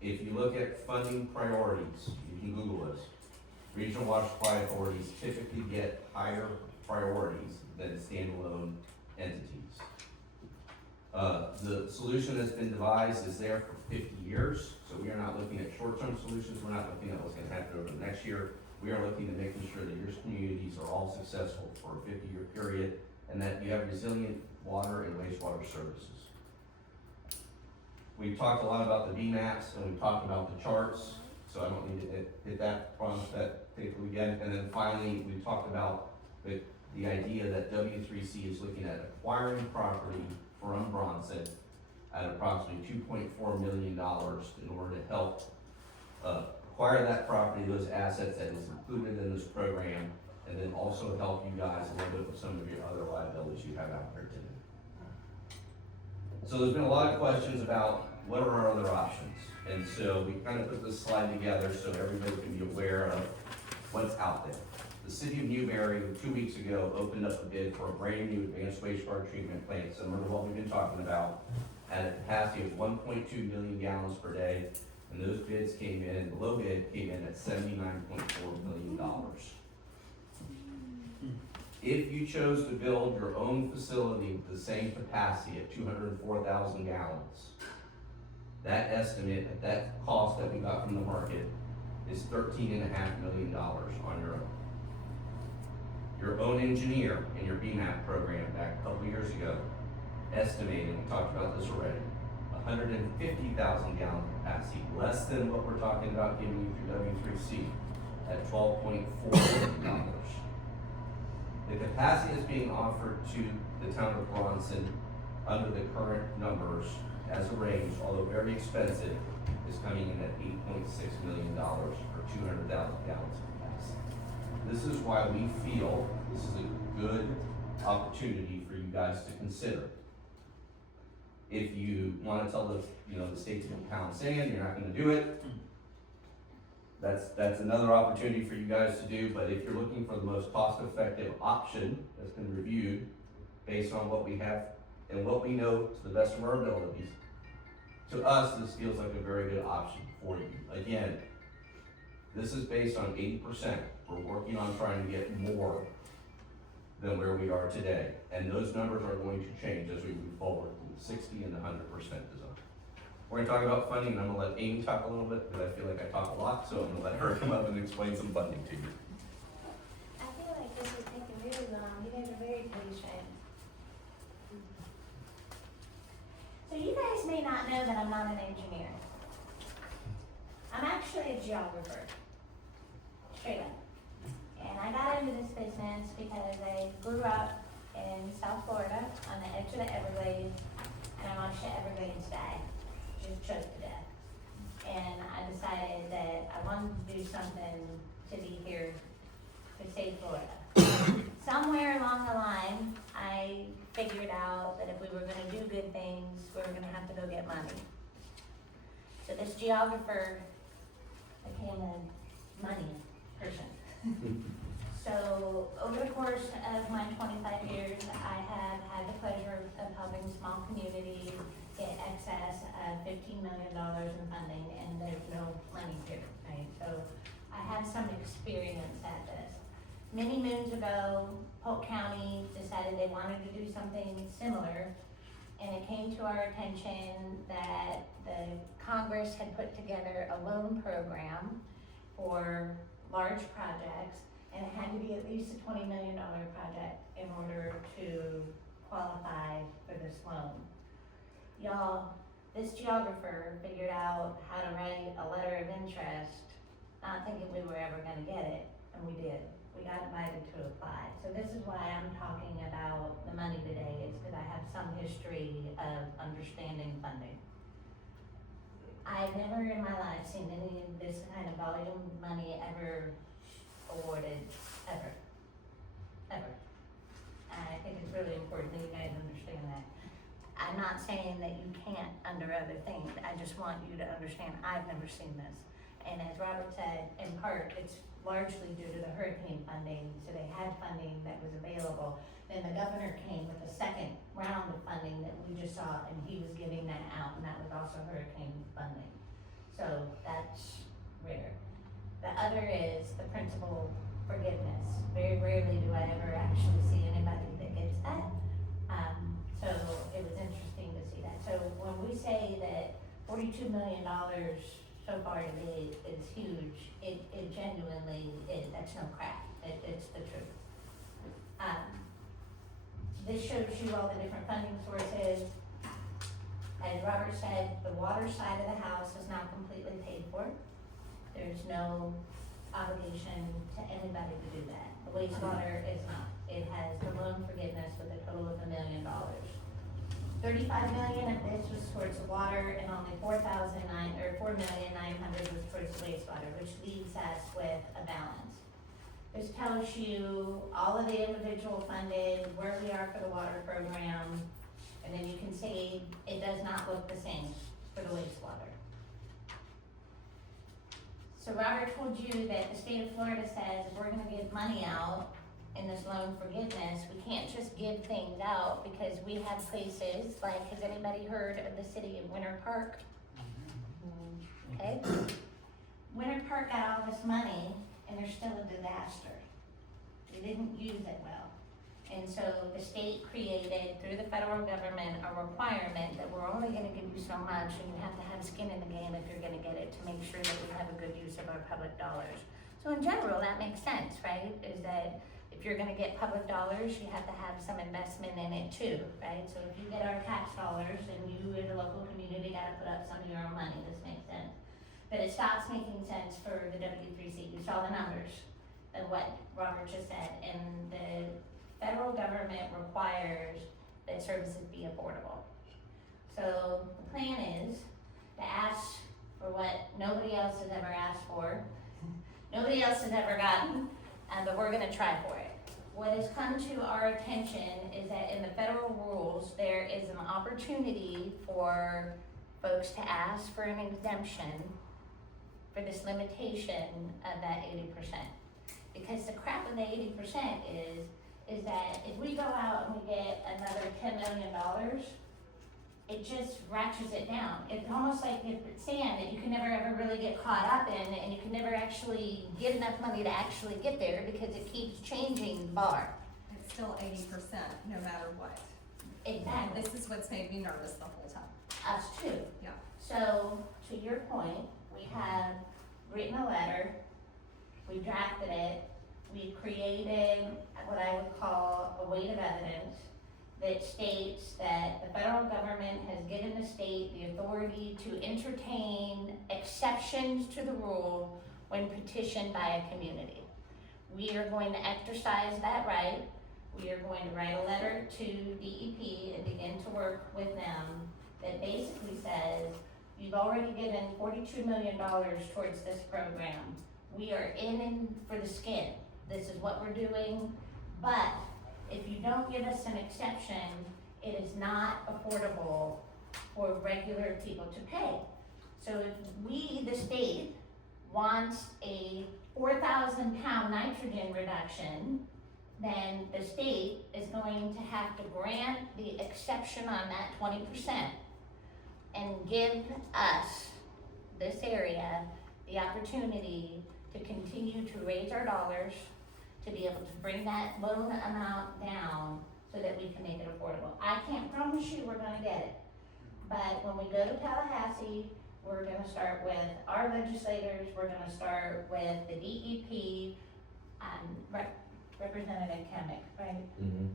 If you look at funding priorities, you can Google this. Regional water supply authorities typically get higher priorities than standalone entities. The solution that's been devised is there for 50 years, so we are not looking at short-term solutions. We're not looking at what's going to happen over the next year. We are looking at making sure that your communities are all successful for a 50-year period and that you have resilient water and wastewater services. We've talked a lot about the BMAPs and we've talked about the charts, so I don't need to hit that particularly again. And then finally, we talked about the idea that W3C is looking at acquiring property from Bronson at approximately $2.4 million in order to help acquire that property, those assets that is included in this program, and then also help you guys a little bit with some of your other liabilities you have out there today. So there's been a lot of questions about what are our other options, and so we kind of put this slide together so everybody can be aware of what's out there. The city of Dewberry 2 weeks ago opened up a bid for a brand new advanced wastewater treatment plant, similar to what we've been talking about, at a capacity of 1.2 million gallons per day, and those bids came in, the low bid came in at $79.4 million. If you chose to build your own facility with the same capacity at 204,000 gallons, that estimate, at that cost that we got from the market, is $13.5 million on your own. Your own engineer in your BMAP program back a couple years ago estimated, we talked about this already, 150,000 gallon capacity, less than what we're talking about giving you through W3C at $12.4 million. The capacity that's being offered to the town of Bronson under the current numbers as a range, although very expensive, is coming in at $8.6 million for 200,000 gallons of capacity. This is why we feel this is a good opportunity for you guys to consider. If you wanna tell the state to pound sand, you're not gonna do it. That's another opportunity for you guys to do, but if you're looking for the most cost-effective option that's been reviewed based on what we have and what we know to the best of our abilities, to us, this feels like a very good option for you. Again, this is based on 80%. We're working on trying to get more than where we are today. And those numbers are going to change as we move forward, from 60 and 100% design. We're gonna talk about funding, and I'm gonna let Amy talk a little bit, because I feel like I talk a lot, so I'm gonna let her come up and explain some funding to you. I feel like this is taking really long. You guys are very patient. So you guys may not know that I'm not an engineer. I'm actually a geographer. Straight up. And I got into this business because I grew up in South Florida on the edge of the Everglades, and I watched the Everglades die, just choked to death. And I decided that I wanted to do something to be here to save Florida. Somewhere along the line, I figured out that if we were gonna do good things, we were gonna have to go get money. So this geographer became a money person. So over the course of my 25 years, I have had the pleasure of helping small communities get excess of $15 million in funding, and there's no money here, right? So I have some experience at this. Many moons ago, Polk County decided they wanted to do something similar, and it came to our attention that the Congress had put together a loan program for large projects, and it had to be at least a $20 million project in order to qualify for this loan. Y'all, this geographer figured out how to write a letter of interest, not thinking we were ever gonna get it, and we did. We got invited to apply. So this is why I'm talking about the money today, it's because I have some history of understanding funding. I've never in my life seen any of this kind of volume money ever awarded, ever. I think it's really important that you guys understand that. I'm not saying that you can't under other things, I just want you to understand I've never seen this. And as Robert said, in part, it's largely due to the hurricane funding, so they had funding that was available. Then the governor came with a second round of funding that we just saw, and he was giving that out, and that was also hurricane funding. So that's rare. The other is the principal forgiveness. Very rarely do I ever actually see anybody that gets that. So it was interesting to see that. So when we say that $42 million so far to date is huge, it genuinely is. That's no crap. It's the truth. This shows you all the different funding sources. As Robert said, the water side of the house is now completely paid for. There's no obligation to anybody to do that. The wastewater is not. It has the loan forgiveness with a total of $1 million. $35 million of this was towards the water, and only $4,900 was towards the wastewater, which leaves us with a balance. This tells you all of the individual funded, where we are for the water program, and then you can see it does not look the same for the wastewater. So Robert told you that the state of Florida says if we're gonna give money out in this loan forgiveness, we can't just give things out because we have places like, has anybody heard of the city of Winter Park? Okay. Winter Park got all this money and they're still a disaster. They didn't use it well. And so the state created, through the federal government, a requirement that we're only gonna give you so much, and you have to have skin in the game if you're gonna get it, to make sure that we have a good use of our public dollars. So in general, that makes sense, right? Is that if you're gonna get public dollars, you have to have some investment in it too, right? So if you get our tax dollars, then you as a local community gotta put up some of your own money. This makes sense. But it stops making sense for the W3C. You saw the numbers of what Robert just said, and the federal government requires that services be affordable. So the plan is to ask for what nobody else has ever asked for, nobody else has ever gotten, but we're gonna try for it. What has come to our attention is that in the federal rules, there is an opportunity for folks to ask for an exemption for this limitation of that 80%. Because the crap with the 80% is that if we go out and we get another $10 million, it just ratchets it down. It's almost like it's sand that you can never ever really get caught up in, and you can never actually get enough money to actually get there because it keeps changing the bar. It's still 80%, no matter what. Exactly. And this is what's made me nervous the whole time. Us too. Yeah. So, to your point, we have written a letter, we drafted it, we created what I would call a weight of evidence that states that the federal government has given the state the authority to entertain exceptions to the rule when petitioned by a community. We are going to exercise that right. We are going to write a letter to DEP and begin to work with them that basically says, you've already given $42 million towards this program. We are in for the skin. This is what we're doing, but if you don't give us an exception, it is not affordable for regular people to pay. So if we, the state, wants a 4,000 pound nitrogen reduction, then the state is going to have to grant the exception on that 20% and give us, this area, the opportunity to continue to raise our dollars, to be able to bring that loan amount down so that we can make it affordable. I can't promise you we're gonna get it, but when we go to Tallahassee, we're gonna start with our legislators, we're gonna start with the DEP, Representative Kemick, right? Mm-hmm.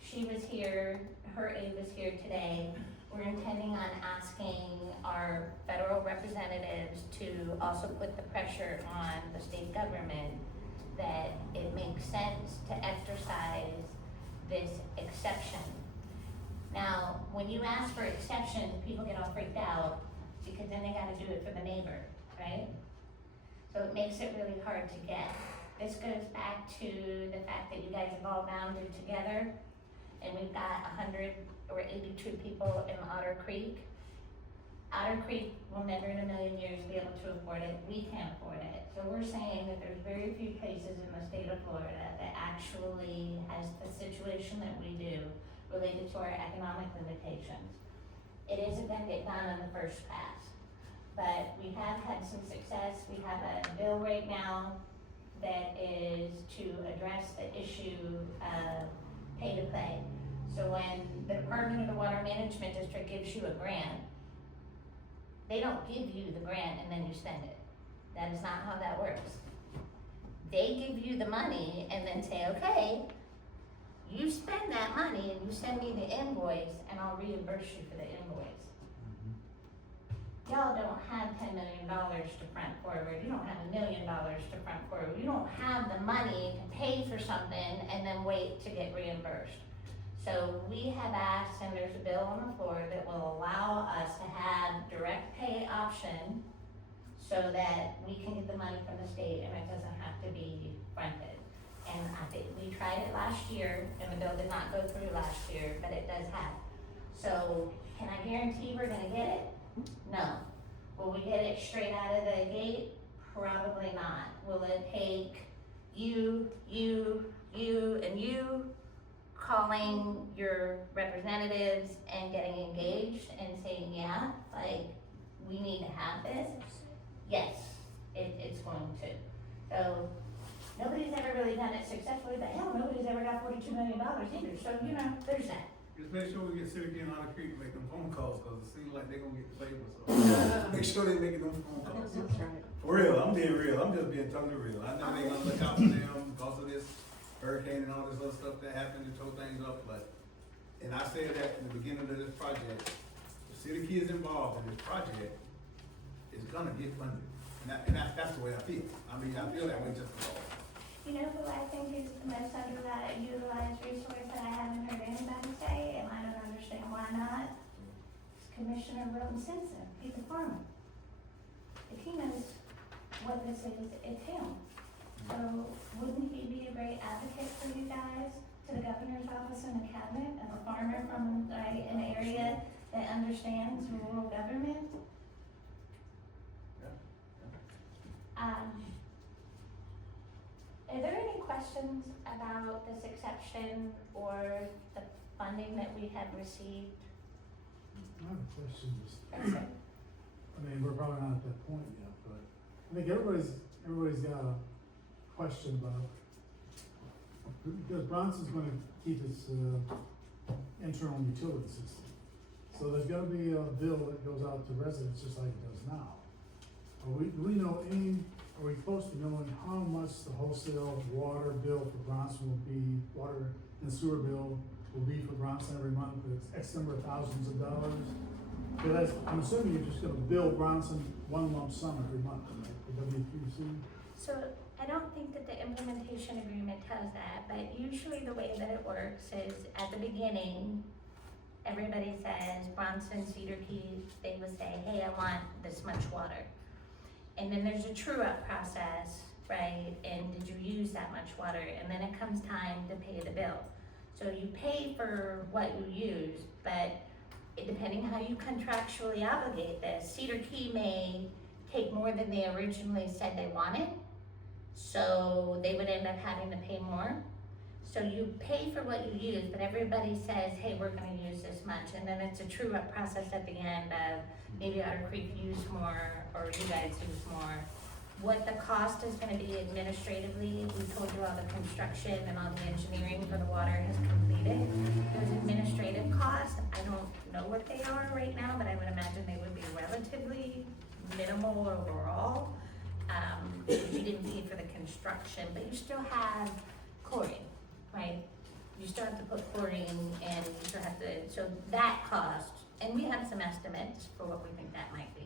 She was here, her aide was here today. We're intending on asking our federal representatives to also put the pressure on the state government that it makes sense to exercise this exception. Now, when you ask for exception, people get all freaked out because then they gotta do it for the neighbor, right? So it makes it really hard to get. This goes back to the fact that you guys have all bounded together and we've got 182 people in Otter Creek. Otter Creek will never in a million years be able to afford it. We can't afford it. So we're saying that there's very few places in the state of Florida that actually has the situation that we do related to our economic limitations. It isn't gonna get done on the first pass, but we have had some success. We have a bill right now that is to address the issue of pay to play. So when the Department of the Water Management District gives you a grant, they don't give you the grant and then you spend it. That is not how that works. They give you the money and then say, okay, you spend that money and you send me the invoice and I'll reimburse you for the invoice. Y'all don't have $10 million to front forward. You don't have $1 million to front forward. You don't have the money to pay for something and then wait to get reimbursed. So we have asked, and there's a bill on the floor that will allow us to have direct pay option so that we can get the money from the state and it doesn't have to be fronted. And I think we tried it last year and the bill did not go through last year, but it does have. So can I guarantee we're gonna get it? No. Will we get it straight out of the gate? Probably not. Will it take you, and you calling your representatives and getting engaged and saying, yeah, like, we need to have this? Yes, it's going to. So, nobody's ever really done it successfully, but hell, nobody's ever got $42 million either, so, there's that. Just make sure we get City King on the creek, make them phone calls, cause it seems like they gonna get the favor, so. Make sure they making them phone calls. That's right. For real, I'm being real, I'm just being totally real. I know they gonna look out for them because of this hurricane and all this other stuff that happened to tow things up, but, and I said that in the beginning of this project, the city kids involved in this project is gonna get funded. And that's the way I feel. I mean, I feel that way just because. You know who I think is the most underutilized resource that I haven't heard anybody say, and I don't understand why not? It's Commissioner Wilton Simpson. He's a farmer. If he knows what this is, it's him. So wouldn't he be a great advocate for you guys, to the governor's office and the cabinet, as a farmer from, right, an area that understands rural government? Are there any questions about this exception or the funding that we have received? I have a question, just, Okay. I mean, we're probably not at that point yet, but I think everybody's got a question about, because Bronson's gonna keep its, internal utility system. So there's gonna be a bill that goes out to residents just like it does now. Do we know are we close to knowing how much the wholesale water bill for Bronson will be, water and sewer bill will be for Bronson every month, it's X number of thousands of dollars? Because I'm assuming you're just gonna bill Bronson one lump sum every month, right, for W3C? So I don't think that the implementation agreement tells that, but usually the way that it works is at the beginning, everybody says Bronson, Cedar Key, they would say, hey, I want this much water. And then there's a true up process, right? And did you use that much water? And then it comes time to pay the bill. So you pay for what you use, but depending how you contractually obligate this, Cedar Key may take more than they originally said they wanted. So they would end up having to pay more. So you pay for what you use, but everybody says, hey, we're gonna use this much. And then it's a true up process at the end of maybe Otter Creek used more or you guys use more. What the cost is gonna be administratively, we told you all the construction and all the engineering for the water has completed. Those administrative costs, I don't know what they are right now, but I would imagine they would be relatively minimal overall. You didn't pay for the construction, but you still have chlorine, right? You still have to put chlorine and you still have to, so that cost, and we have some estimates for what we think that might be.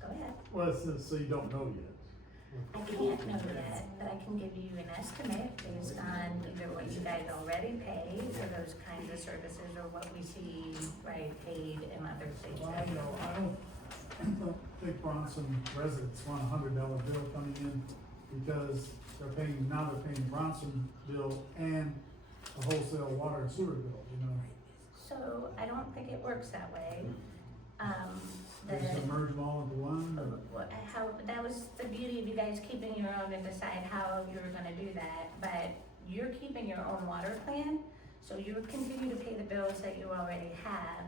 Go ahead. Well, so you don't know yet. I can't know that, but I can give you an estimate based on either what you guys already pay for those kinds of services or what we see, right, paid in other places. Well, I don't think Bronson residents want $100 bill coming in because they're paying the Bronson bill and the wholesale water and sewer bill, you know? So I don't think it works that way. They just merge them all into one? or- How, that was the beauty of you guys keeping your own and decide how you were gonna do that, but you're keeping your own water plan, so you would continue to pay the bills that you already have.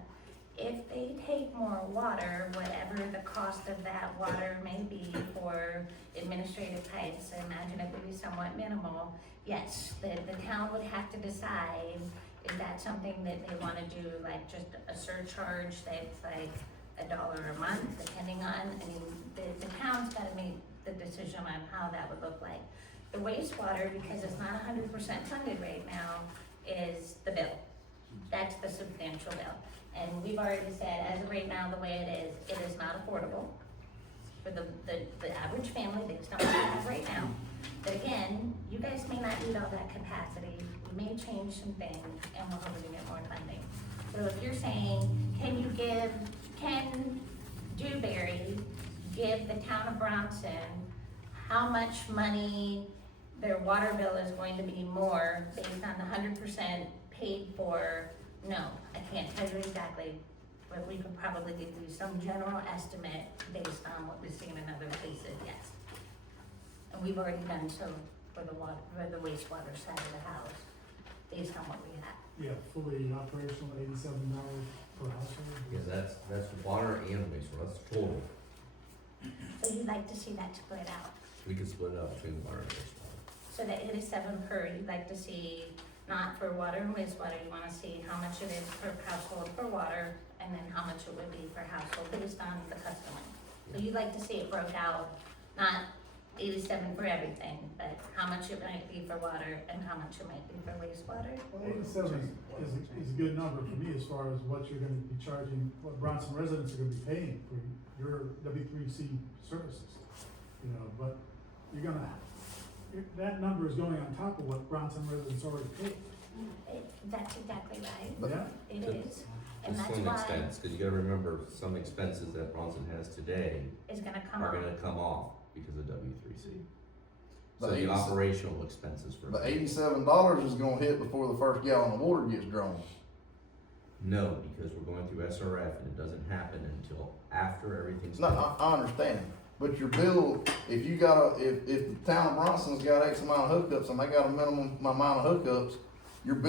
If they take more water, whatever the cost of that water may be for administrative types, I imagine it would be somewhat minimal. Yes, the town would have to decide, is that something that they wanna do, like just a surcharge that's like $1 a month, depending on, I mean, the town's gotta make the decision on how that would look like. The wastewater, because it's not 100% funded right now, is the bill. That's the substantial bill. And we've already said, as of right now, the way it is not affordable for the average family based on what we have right now. But again, you guys may not need all that capacity, we may change some things, and we're hoping to get more funding. So if you're saying, can Dewberry give the town of Bronson how much money their water bill is going to be more based on the 100% paid for? No, I can't tell you exactly, but we could probably give you some general estimate based on what we've seen in other places, yes. And we've already done so for the wastewater side of the house, based on what we have. Yeah, fully operational, $87 per household. Because that's water and wastewater, that's total. So you'd like to see that split out? We can split it up between the water and wastewater. So that 87 per, you'd like to see, not for water and wastewater, you wanna see how much it is per household for water, and then how much it would be per household based on the customer. So you'd like to see it broke out, not 87 for everything, but how much it might be for water and how much it might be for wastewater? Well, 87 is a good number for me as far as what you're gonna be charging, what Bronson residents are gonna be paying for your W3C services. You know, but that number is going on top of what Bronson residents already pay. That's exactly right. Yeah. It is, To and that's some why extent, because you gotta remember, some expenses that Bronson has today it's gonna come are off. gonna come off. because of W3C. The So the 80 operational expenses for. The $87 is gonna hit before the first gallon of water gets drawn. No, because we're going through SRF and it doesn't happen until after everything's. No, done. I understand, but your bill, if the town of Bronson's got X amount of hookups and they got a minimum amount of hookups,